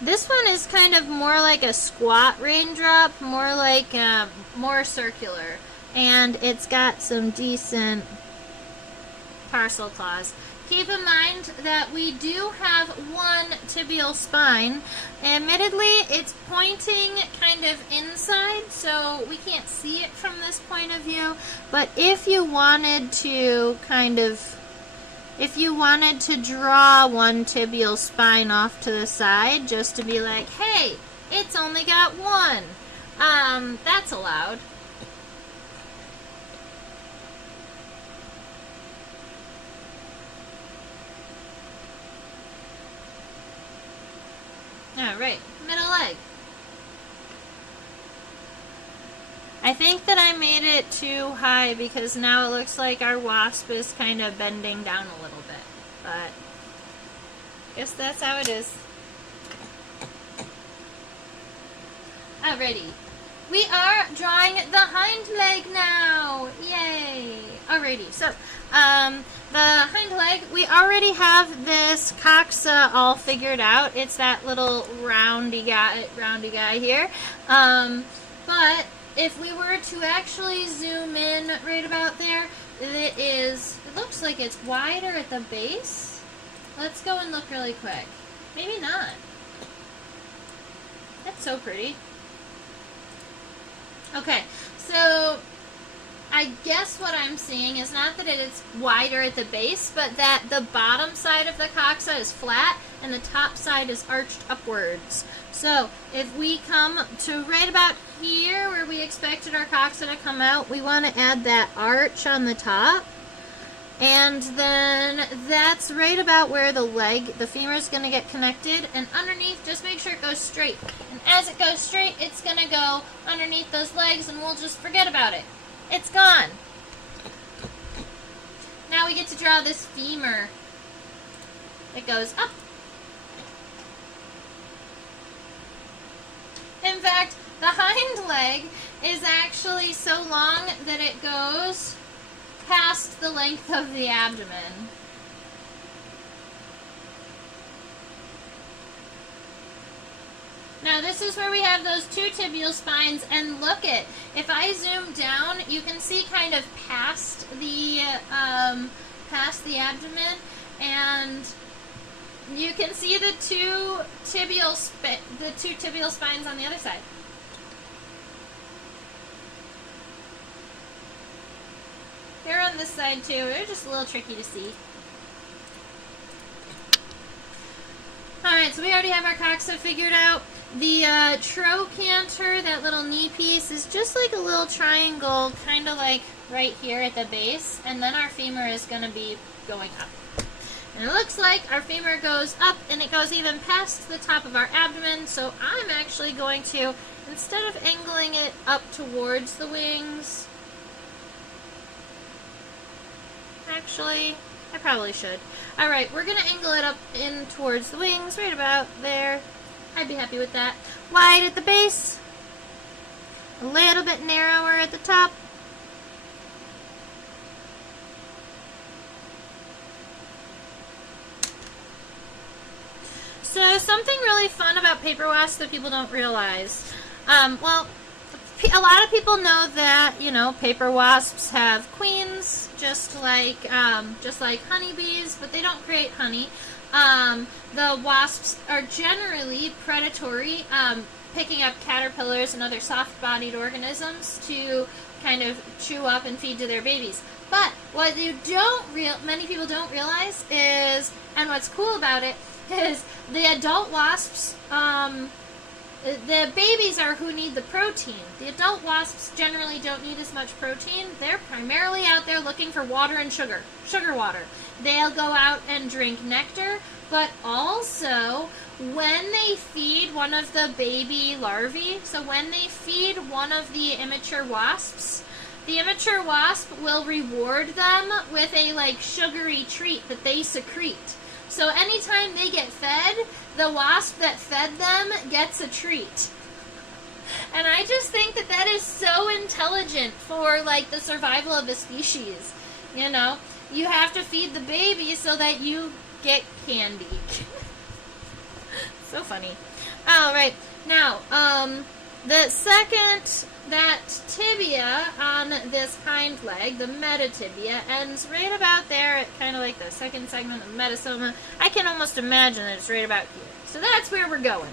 This one is kind of more like a squat raindrop, more like more circular. And it's got some decent tarsal claws. Keep in mind that we do have one tibial spine. Admittedly, it's pointing kind of inside, so we can't see it from this point of view. But if you wanted to draw one tibial spine off to the side, just to be like, hey, it's only got one, that's allowed. Alright, middle leg. I think that I made it too high because now it looks like our wasp is kind of bending down a little bit. But I guess that's how it is. Alrighty. We are drawing the hind leg now. Yay! Alrighty, so the hind leg, we already have this coxa all figured out. It's that little roundy guy here. But if we were to actually zoom in right about there, it looks like it's wider at the base. Let's go and look really quick. Maybe not. That's so pretty. Okay, so I guess what I'm seeing is not that it's wider at the base, but that the bottom side of the coxa is flat and the top side is arched upwards. So if we come to right about here where we expected our coxa to come out, we want to add that arch on the top. And then that's right about where the femur is going to get connected. And underneath, just make sure it goes straight. And as it goes straight, it's going to go underneath those legs and we'll just forget about it. It's gone. Now we get to draw this femur. It goes up. In fact, the hind leg is actually so long that it goes past the length of the abdomen. Now this is where we have those two tibial spines, and look it. If I zoom down, you can see kind of past the abdomen, and you can see the two tibial spines on the other side. on this side too. They're just a little tricky to see. Alright, so we already have our coxa figured out. The trochanter, that little knee piece, is just like a little triangle, kind of like right here at the base, and then our femur is going to be going up. And it looks like our femur goes up, and it goes even past the top of our abdomen, so I'm actually going to, instead of angling it up towards the wings, actually, I probably should. Alright, we're going to angle it up in towards the wings, right about there. I'd be happy with that. Wide at the base, a little bit narrower at the top. So something really fun about paper wasps that people don't realize. Well, a lot of people know that, you know, paper wasps have queens, just like honeybees, but they don't create honey. The wasps are generally predatory, picking up caterpillars and other soft-bodied organisms to kind of chew up and feed to their babies. But what many people don't realize is, and what's cool about it, is the adult wasps, the babies are who need the protein. The adult wasps generally don't need as much protein. They're primarily out there looking for water and sugar water. They'll go out and drink nectar, but also when they feed one of the baby larvae, so when they feed one of the immature wasps, the immature wasp will reward them with a like sugary treat that they secrete. So anytime they get fed, the wasp that fed them gets a treat. And I just think that that is so intelligent for like the survival of the species. You know, you have to feed the baby so that you get candy. So funny. Alright, now, the second, that tibia on this hind leg, the metatibia, ends right about there at kind of like the second segment of metasoma. I can almost imagine that it's right about here. So that's where we're going.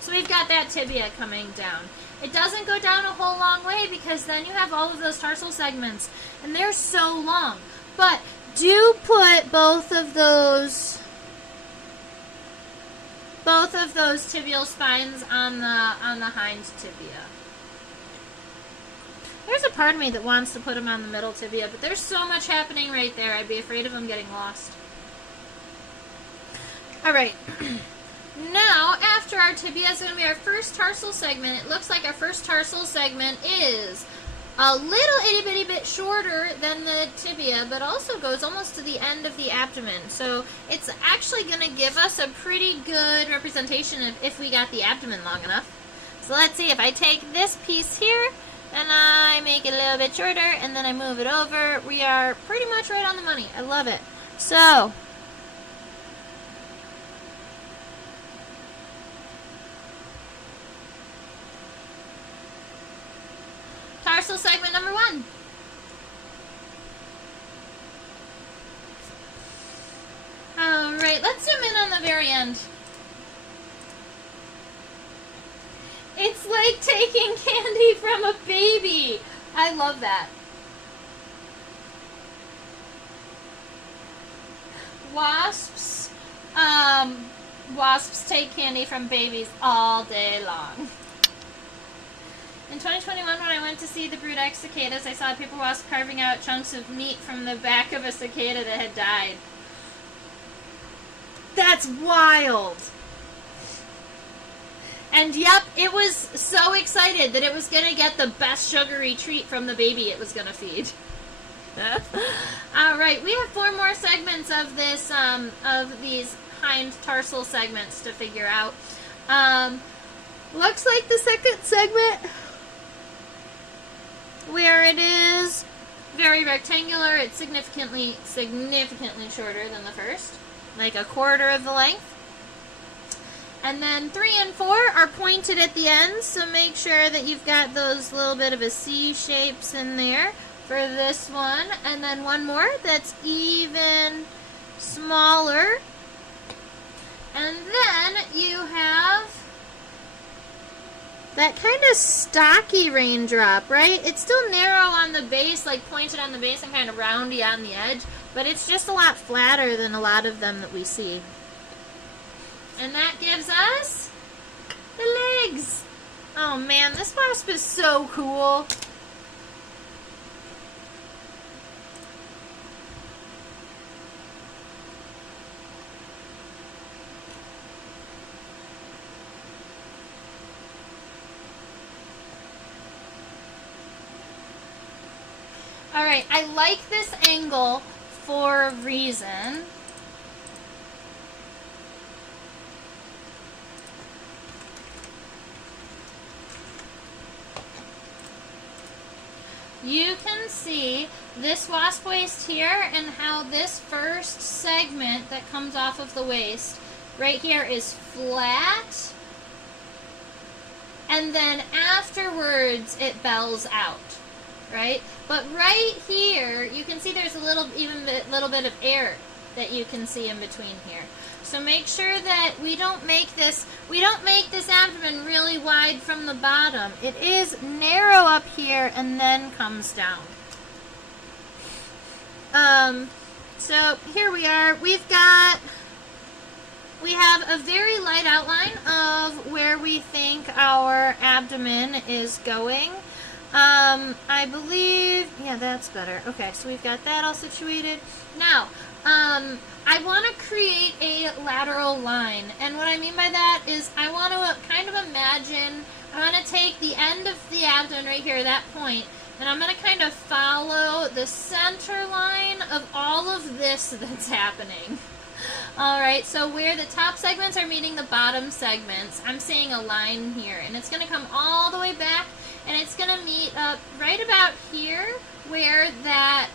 So we've got that tibia coming down. It doesn't go down a whole long way because then you have all of those tarsal segments, and they're so long. But do put both of those tibial spines on the hind tibia. There's a part of me that wants to put them on the middle tibia, but there's so much happening right there, I'd be afraid of them getting lost. Alright. Now, after our tibia is going to be our first tarsal segment. It looks like our first tarsal segment is a little itty bitty bit shorter than the tibia, but also goes almost to the end of the abdomen. So it's actually going to give us a pretty good representation of if we got the abdomen long enough. So let's see, if I take this piece here and I make it a little bit shorter and then I move it over, we are pretty much right on the money. I love it. So tarsal segment number 1. Alright, let's zoom in on the very end. It's like taking candy from a baby. I love that. Wasps take candy from babies all day long. In 2021, when I went to see the brood X cicadas, I saw a paper wasp carving out chunks of meat from the back of a cicada that had died. That's wild! And yep, it was so excited that it was going to get the best sugary treat from the baby it was going to feed. Alright, we have 4 more segments of this, of these hind tarsal segments to figure out. Looks like the second segment, where it is very rectangular, it's significantly shorter than the first, like a quarter of the length. And then 3 and 4 are pointed at the ends, so make sure that you've got those little bit of a C shapes in there for this one. And then one more that's even smaller. And then you have that kind of stocky raindrop, right? It's still narrow on the base, like pointed on the base and kind of roundy on the edge, but it's just a lot flatter than a lot of them that we see. And that gives us the legs. Oh man, this wasp is so cool. Alright, I like this angle for a reason. You can see this wasp waist here and how this first segment that comes off of the waist right here is flat, and then afterwards it bells out. Right? But right here, you can see there's a little bit of air that you can see in between here. So make sure that we don't make this abdomen really wide from the bottom. It is narrow up here and then comes down. So here we are. We have a very light outline of where we think our abdomen is going. I believe, yeah, that's better. Okay, so we've got that all situated. Now, I want to create a lateral line, and what I mean by that is I want to kind of imagine, I want to take the end of the abdomen right here, that point, and I'm going to kind of follow the center line of all of this that's happening. Alright, so where the top segments are meeting the bottom segments, I'm seeing a line here, and it's going to come all the way back, and it's going to meet up right about here where that,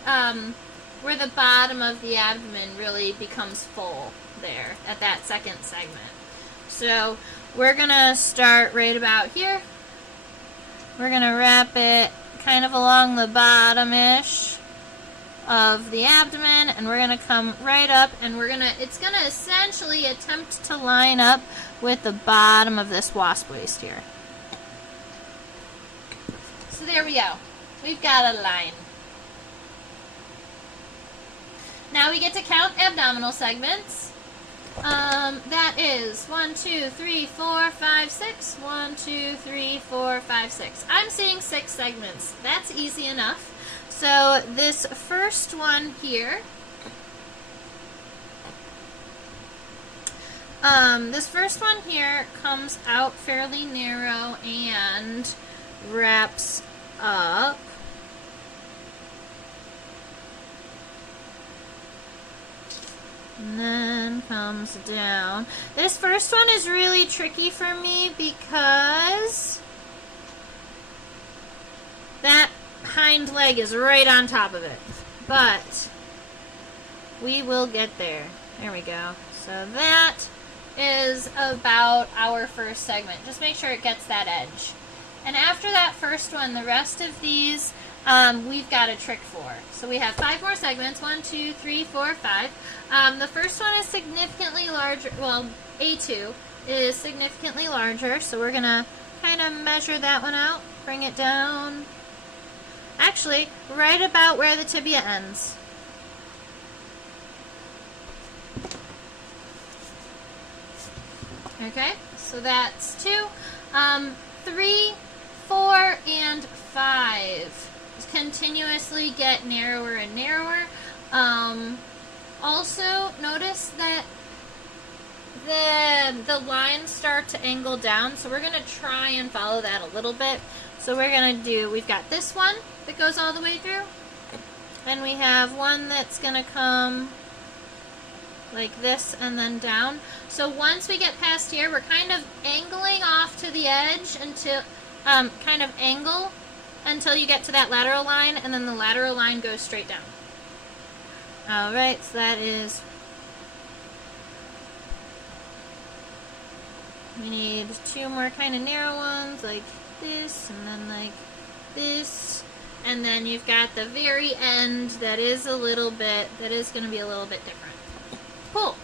where the bottom of the abdomen really becomes full there at that second segment. So we're going to start right about here. We're going to wrap it kind of along the bottom-ish of the abdomen, and we're going to come right up, and it's going to essentially attempt to line up with the bottom of this wasp waist here. So there we go. We've got a line. Now we get to count abdominal segments. That is 1, 2, 3, 4, 5, 6. 1, 2, 3, 4, 5, 6. I'm seeing 6 segments. That's easy enough. So this first one here, comes out fairly narrow and wraps up. And then comes down. This first one is really tricky for me because that hind leg is right on top of it. But we will get there. There we go. So that is about our first segment. Just make sure it gets that edge. And after that first one, the rest of these we've got a trick for. So we have 5 more segments. 1, 2, 3, 4, 5. The first one is significantly larger. Well, A2 is significantly larger. So we're going to kind of measure that one out. Bring it down. Actually, right about where the tibia ends. Okay, so that's 2. 3, 4, and 5 continuously get narrower and narrower. Also, notice that the lines start to angle down, so we're going to try and follow that a little bit. So we're going to do, we've got this one that goes all the way through, and we have one that's going to come like this and then down. So once we get past here, we're kind of angling off to the edge until, kind of angle until you get to that lateral line, and then the lateral line goes straight down. Alright, so that is, we need 2 more kind of narrow ones, like this, and then like this, and then you've got the very end that is going to be a little bit different. Cool.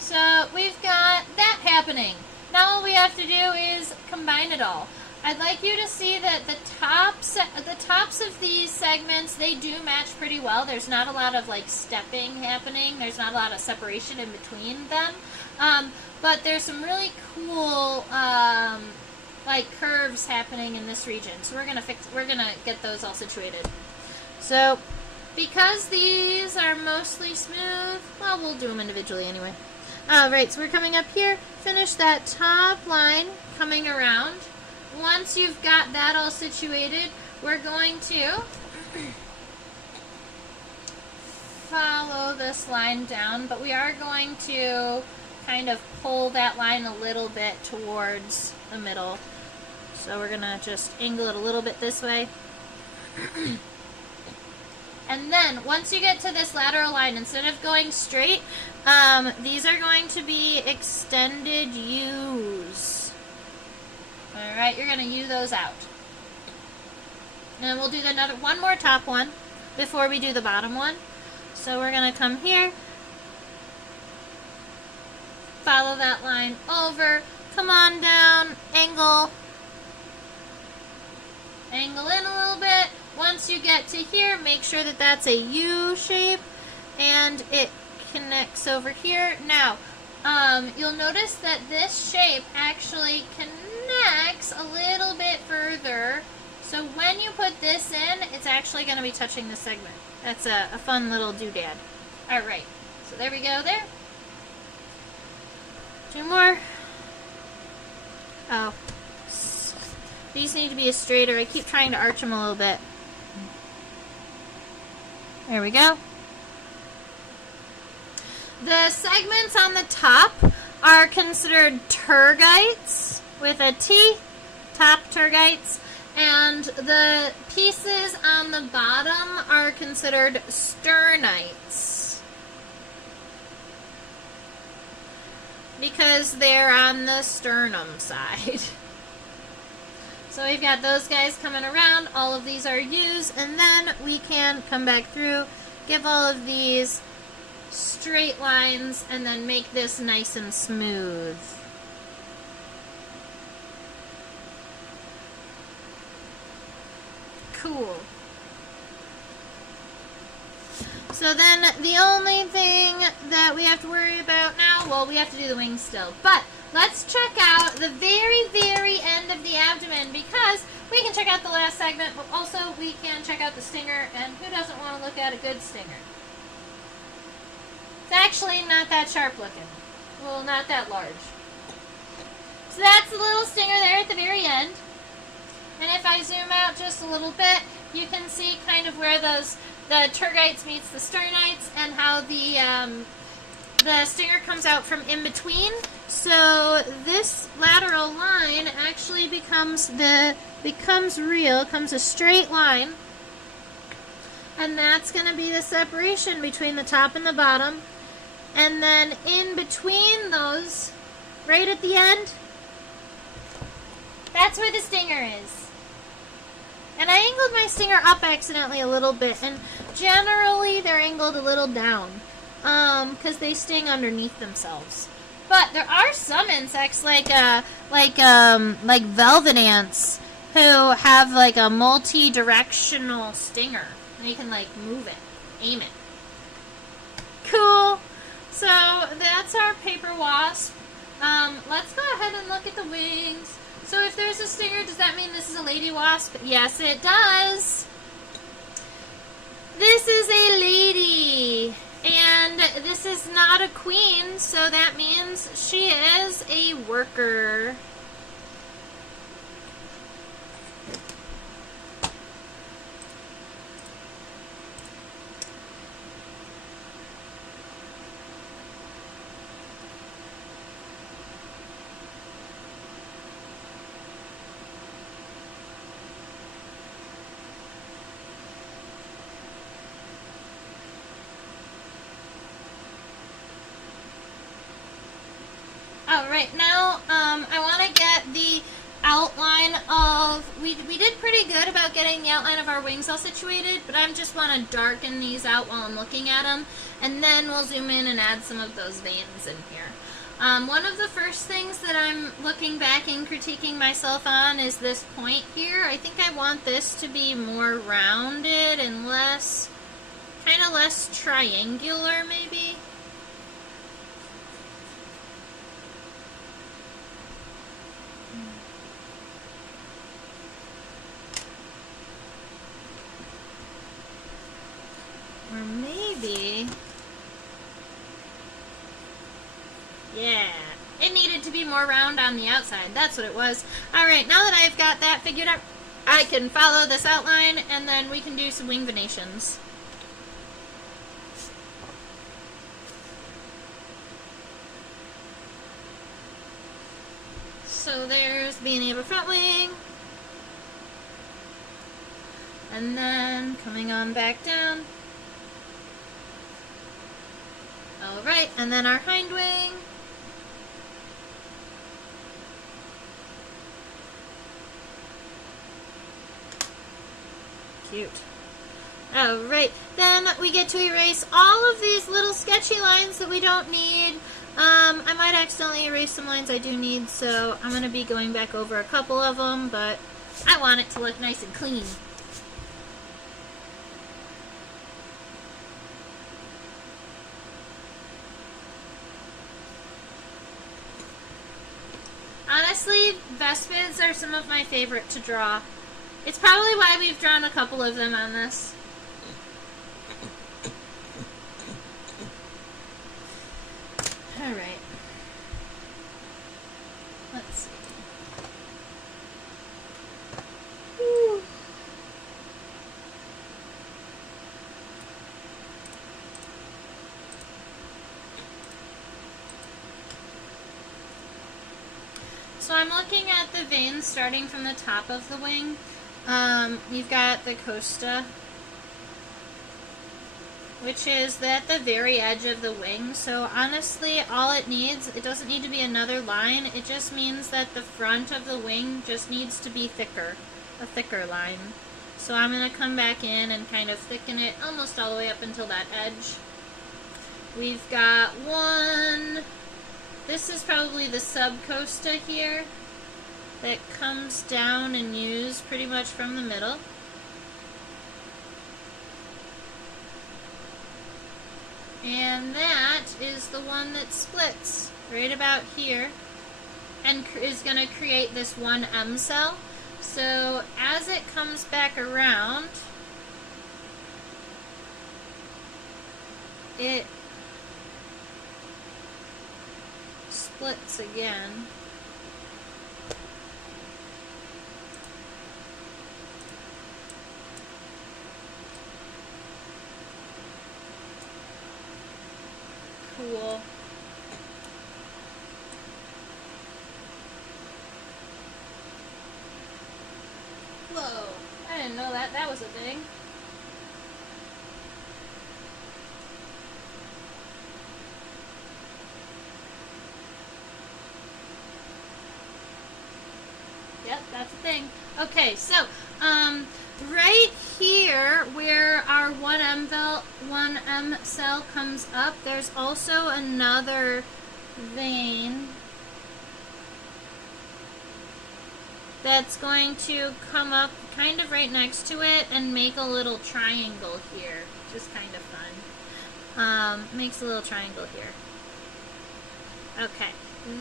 So we've got that happening. Now all we have to do is combine it all. I'd like you to see that the tops of these segments, they do match pretty well. There's not a lot of like stepping happening. There's not a lot of separation in between them. But there's some really cool like curves happening in this region. So we're gonna get those all situated. So because these are mostly smooth, well, we'll do them individually anyway. Alright, so we're coming up here. Finish that top line coming around. Once you've got that all situated, we're going to follow this line down, but we are going to kind of pull that line a little bit towards the middle. So we're going to just angle it a little bit this way. And then, once you get to this lateral line, instead of going straight, these are going to be extended U's. Alright, you're going to U those out. And we'll do one more top one before we do the bottom one. So we're going to come here, follow that line over, come on down, angle in a little bit. Once you get to here, make sure that that's a U shape and it connects over here. Now, you'll notice that this shape actually connects a little bit further. So when you put this in, it's actually going to be touching the segment. That's a fun little doodad. Alright, so there we go there. Two more. Oh. These need to be a straighter. I keep trying to arch them a little bit. There we go. The segments on the top are considered tergites with a T, top tergites, and the pieces on the bottom are considered sternites because they're on the sternum side. So we've got those guys coming around. All of these are U's, and then we can come back through, give all of these straight lines, and then make this nice and smooth. Cool. So then the only thing that we have to worry about now, well, we have to do the wings still, but let's check out the very, very end of the abdomen, because we can check out the last segment, but also we can check out the stinger, and who doesn't want to look at a good stinger? It's actually not that sharp looking. Well, not that large. So that's the little stinger there at the very end. And if I zoom out just a little bit, you can see kind of where the tergites meets the sternites, and how the stinger comes out from in between. So this lateral line actually becomes a straight line, and that's going to be the separation between the top and the bottom. And then in between those, right at the end, that's where the stinger is. And I angled my stinger up accidentally a little bit, and generally they're angled a little down, because they sting underneath themselves. But there are some insects like velvet ants who have like a multi-directional stinger, and you can like move it, aim it. Cool. So that's our paper wasp. Let's go ahead and look at the wings. So if there's a stinger, does that mean this is a lady wasp? Yes, it does. This is a lady, and this is not a queen, so that means she is a worker. Alright, now I want to get the outline of, we did pretty good about getting the outline of our wings all situated, but I just want to darken these out while I'm looking at them, and then we'll zoom in and add some of those veins in here. One of the first things that I'm looking back and critiquing myself on is this point here. I think I want this to be more rounded and less, kind of less triangular maybe. Or maybe, yeah, it needed to be more round on the outside. That's what it was. Alright, now that I've got that figured out, I can follow this outline and then we can do some wing venations. So there's being able front wing. And then coming on back down. Alright, and then our hind wing. Cute. Alright, then we get to erase all of these little sketchy lines that we don't need. I might accidentally erase some lines I do need, so I'm going to be going back over a couple of them, but I want it to look nice and clean. Honestly, vespids are some of my favorite to draw. It's probably why we've drawn a couple of them on this. Alright. Let's see. Woo. So I'm looking at the veins starting from the top of the wing. You've got the costa, which is at the very edge of the wing. So honestly, all it needs, it doesn't need to be another line. It just means that the front of the wing just needs to be thicker, a thicker line. So I'm going to come back in and kind of thicken it almost all the way up until that edge. We've got one. This is probably the sub-costa here that comes down and used pretty much from the middle. And that is the one that splits right about here and is going to create this one M cell. So as it comes back around, it splits again. Cool. Whoa, I didn't know that was a thing. Yep, that's a thing. Okay, so, right here where our 1M cell comes up, there's also another vein that's going to come up kind of right next to it and make a little triangle here. Just kind of fun. Makes a little triangle here. Okay.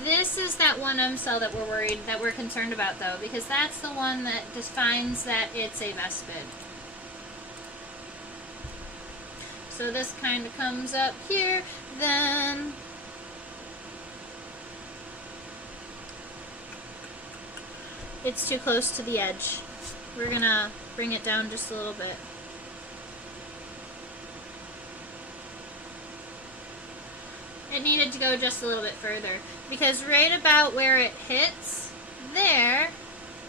This is that 1M cell that we're concerned about though, because that's the one that defines that it's a vespid. So this kind of comes up here, then it's too close to the edge. We're gonna bring it down just a little bit. It needed to go just a little bit further because right about where it hits, there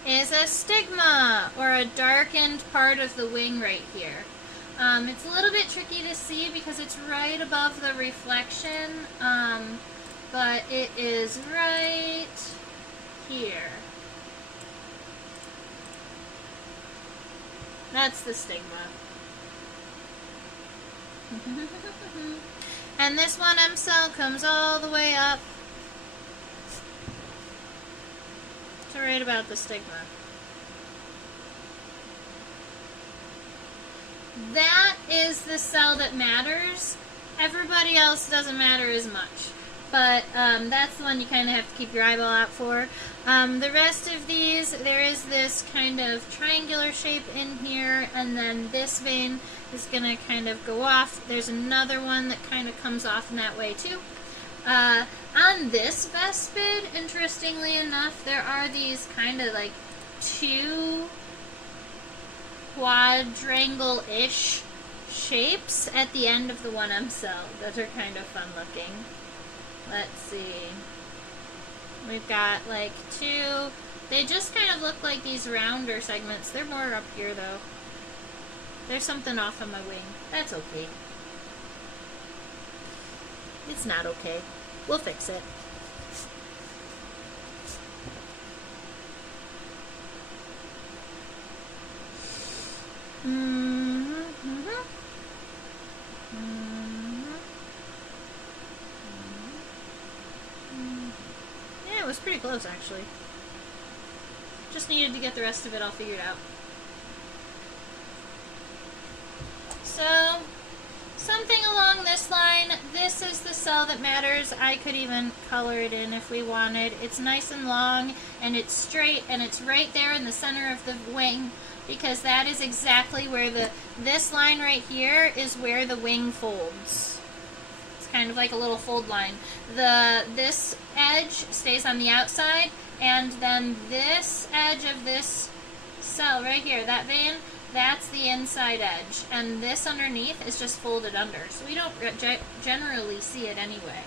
is a stigma or a darkened part of the wing right here. It's a little bit tricky to see because it's right above the reflection, but it is right here. That's the stigma. And this 1M cell comes all the way up right about the stigma. That is the cell that matters. Everybody else doesn't matter as much. But that's the one you kind of have to keep your eyeball out for. The rest of these, there is this kind of triangular shape in here, and then this vein is going to kind of go off. There's another one that kind of comes off in that way too. On this vespid, interestingly enough, there are these kind of like two quadrangle-ish shapes at the end of the 1M cell that are kind of fun looking. Let's see. We've got like two. They just kind of look like these rounder segments. They're more up here though. There's something off on my wing. That's okay. It's not okay. We'll fix it. Yeah, it was pretty close actually. Just needed to get the rest of it all figured out. So, something along this line. This is the cell that matters. I could even color it in if we wanted. It's nice and long, and it's straight, and it's right there in the center of the wing, because that is exactly where this line right here is where the wing folds. It's kind of like a little fold line. This edge stays on the outside, and then this edge of this cell right here, that vein, that's the inside edge, and this underneath is just folded under, so we don't generally see it anyway.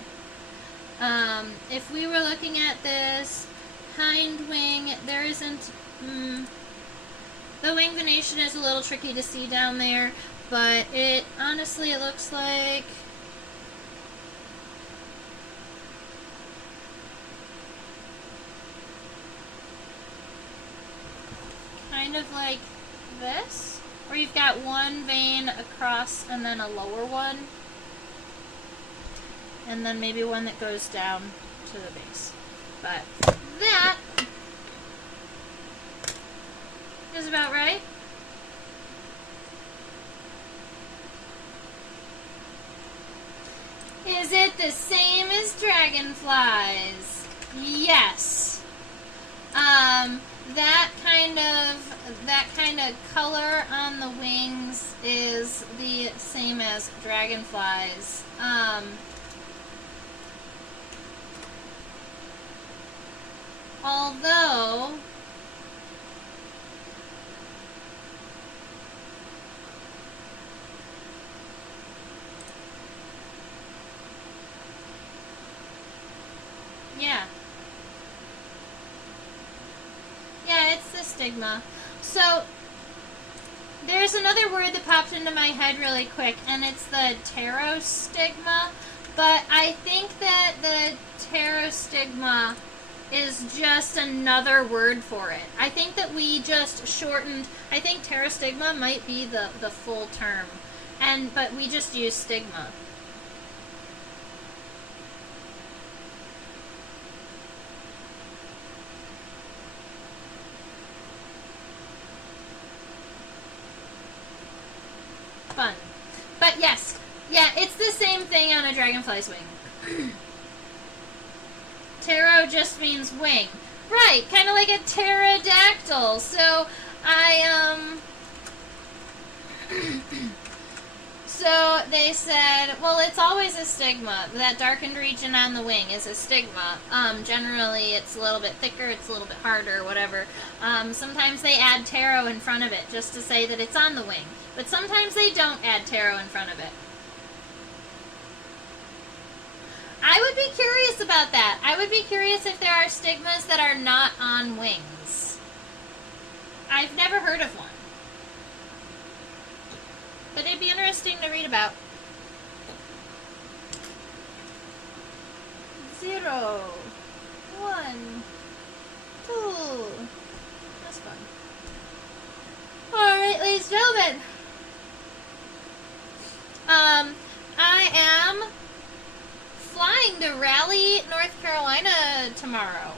If we were looking at this hind wing, there isn't... the wing venation is a little tricky to see down there, but it honestly, it looks like... kind of like this, where you've got one vein across and then a lower one, and then maybe one that goes down to the base. But that is about right. Is it the same as dragonflies? Yes. That kind of color on the wings is the same as dragonflies. Although yeah, it's the stigma. So there's another word that popped into my head really quick, and it's the pterostigma. But I think that the pterostigma is just another word for it. I think that we just shortened. I think pterostigma might be the full term, but we just use stigma. Fun. But yes, yeah, it's the same thing on a dragonfly's wing. Ptero just means wing. Right, kind of like a pterodactyl. So, so they said, well, it's always a stigma. That darkened region on the wing is a stigma. Generally, it's a little bit thicker, it's a little bit harder, whatever. Sometimes they add ptero in front of it just to say that it's on the wing. But sometimes they don't add ptero in front of it. I would be curious about that. I would be curious if there are stigmas that are not on wings. I've never heard of one. But it'd be interesting to read about. 0, 1, 2. That's fun. Alright, ladies and gentlemen. I am flying to Raleigh, North Carolina tomorrow.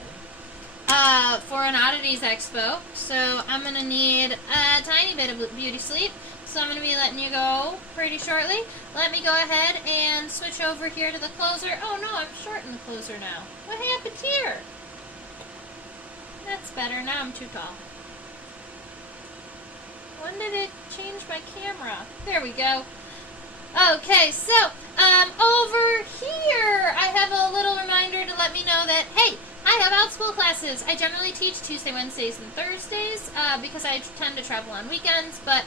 for an Oddities Expo. So I'm going to need a tiny bit of beauty sleep. So I'm going to be letting you go pretty shortly. Let me go ahead and switch over here to the closer. Oh no, I'm short in the closer now. What happened here? That's better. Now I'm too tall. When did it change my camera? There we go. Okay, so over here I have a little reminder to let me know that, hey, I have out-school classes. I generally teach Tuesday, Wednesdays, and Thursdays because I tend to travel on weekends, but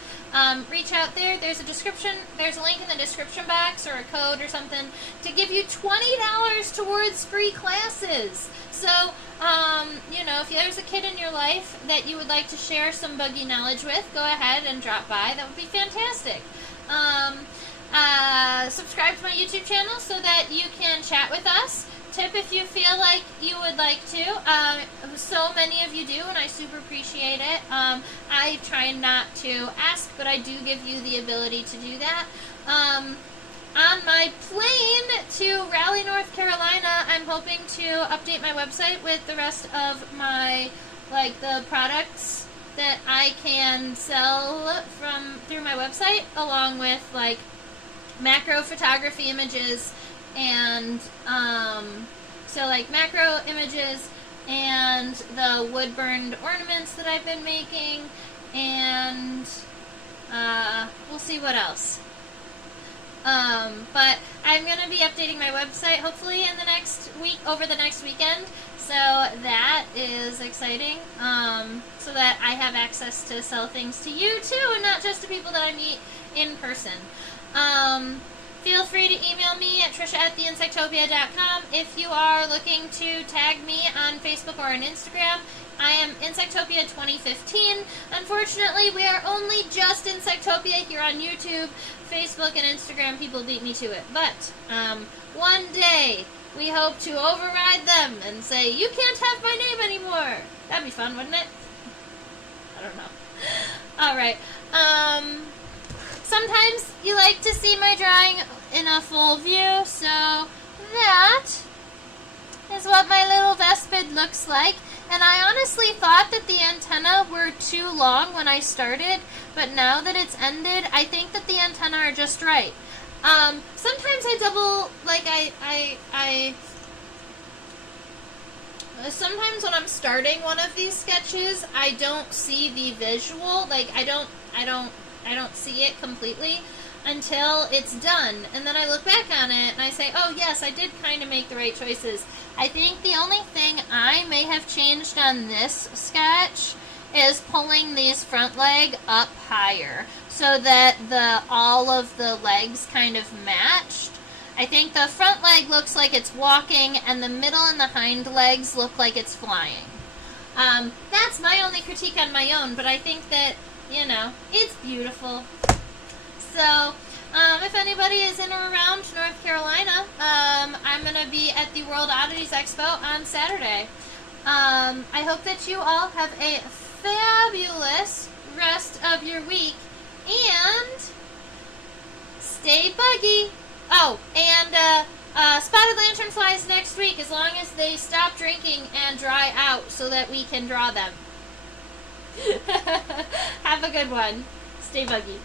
reach out there. There's a link in the description box or a code or something to give you $20 towards free classes. So, if there's a kid in your life that you would like to share some buggy knowledge with, go ahead and drop by. That would be fantastic. Subscribe to my YouTube channel so that you can chat with us. Tip if you feel like you would like to. So many of you do, and I super appreciate it. I try not to ask, but I do give you the ability to do that. On my plane to Raleigh, North Carolina, I'm hoping to update my website with the rest of my, the products that I can sell through my website, along with, macro photography images and, macro images and the wood-burned ornaments that I've been making, and, we'll see what else. But I'm going to be updating my website hopefully in the next week, over the next weekend, so that is exciting, so that I have access to sell things to you too, and not just to people that I meet in person. Feel free to email me at trisha@theinsectopia.com. If you are looking to tag me on Facebook or on Instagram, I am Insectopia2015. Unfortunately, we are only just Insectopia here on YouTube. Facebook and Instagram, people beat me to it. But one day, we hope to override them and say, you can't have my name anymore. That'd be fun, wouldn't it? I don't know. Alright. Sometimes you like to see my drawing in a full view, so that is what my little Vespid looks like. And I honestly thought that the antenna were too long when I started, but now that it's ended, I think that the antenna are just right. Sometimes I double, sometimes when I'm starting one of these sketches, I don't see the visual, I don't see it completely until it's done, and then I look back on it and I say, oh yes, I did kind of make the right choices. I think the only thing I may have changed on this sketch is pulling these front leg up higher so that all of the legs kind of matched. I think the front leg looks like it's walking and the middle and the hind legs look like it's flying. That's my only critique on my own, but I think that, it's beautiful. So, if anybody is in or around North Carolina, I'm going to be at the World Oddities Expo on Saturday. I hope that you all have a fabulous rest of your week, and stay buggy. Oh, and spotted lanternflies next week, as long as they stop drinking and dry out so that we can draw them. Have a good one. Stay buggy.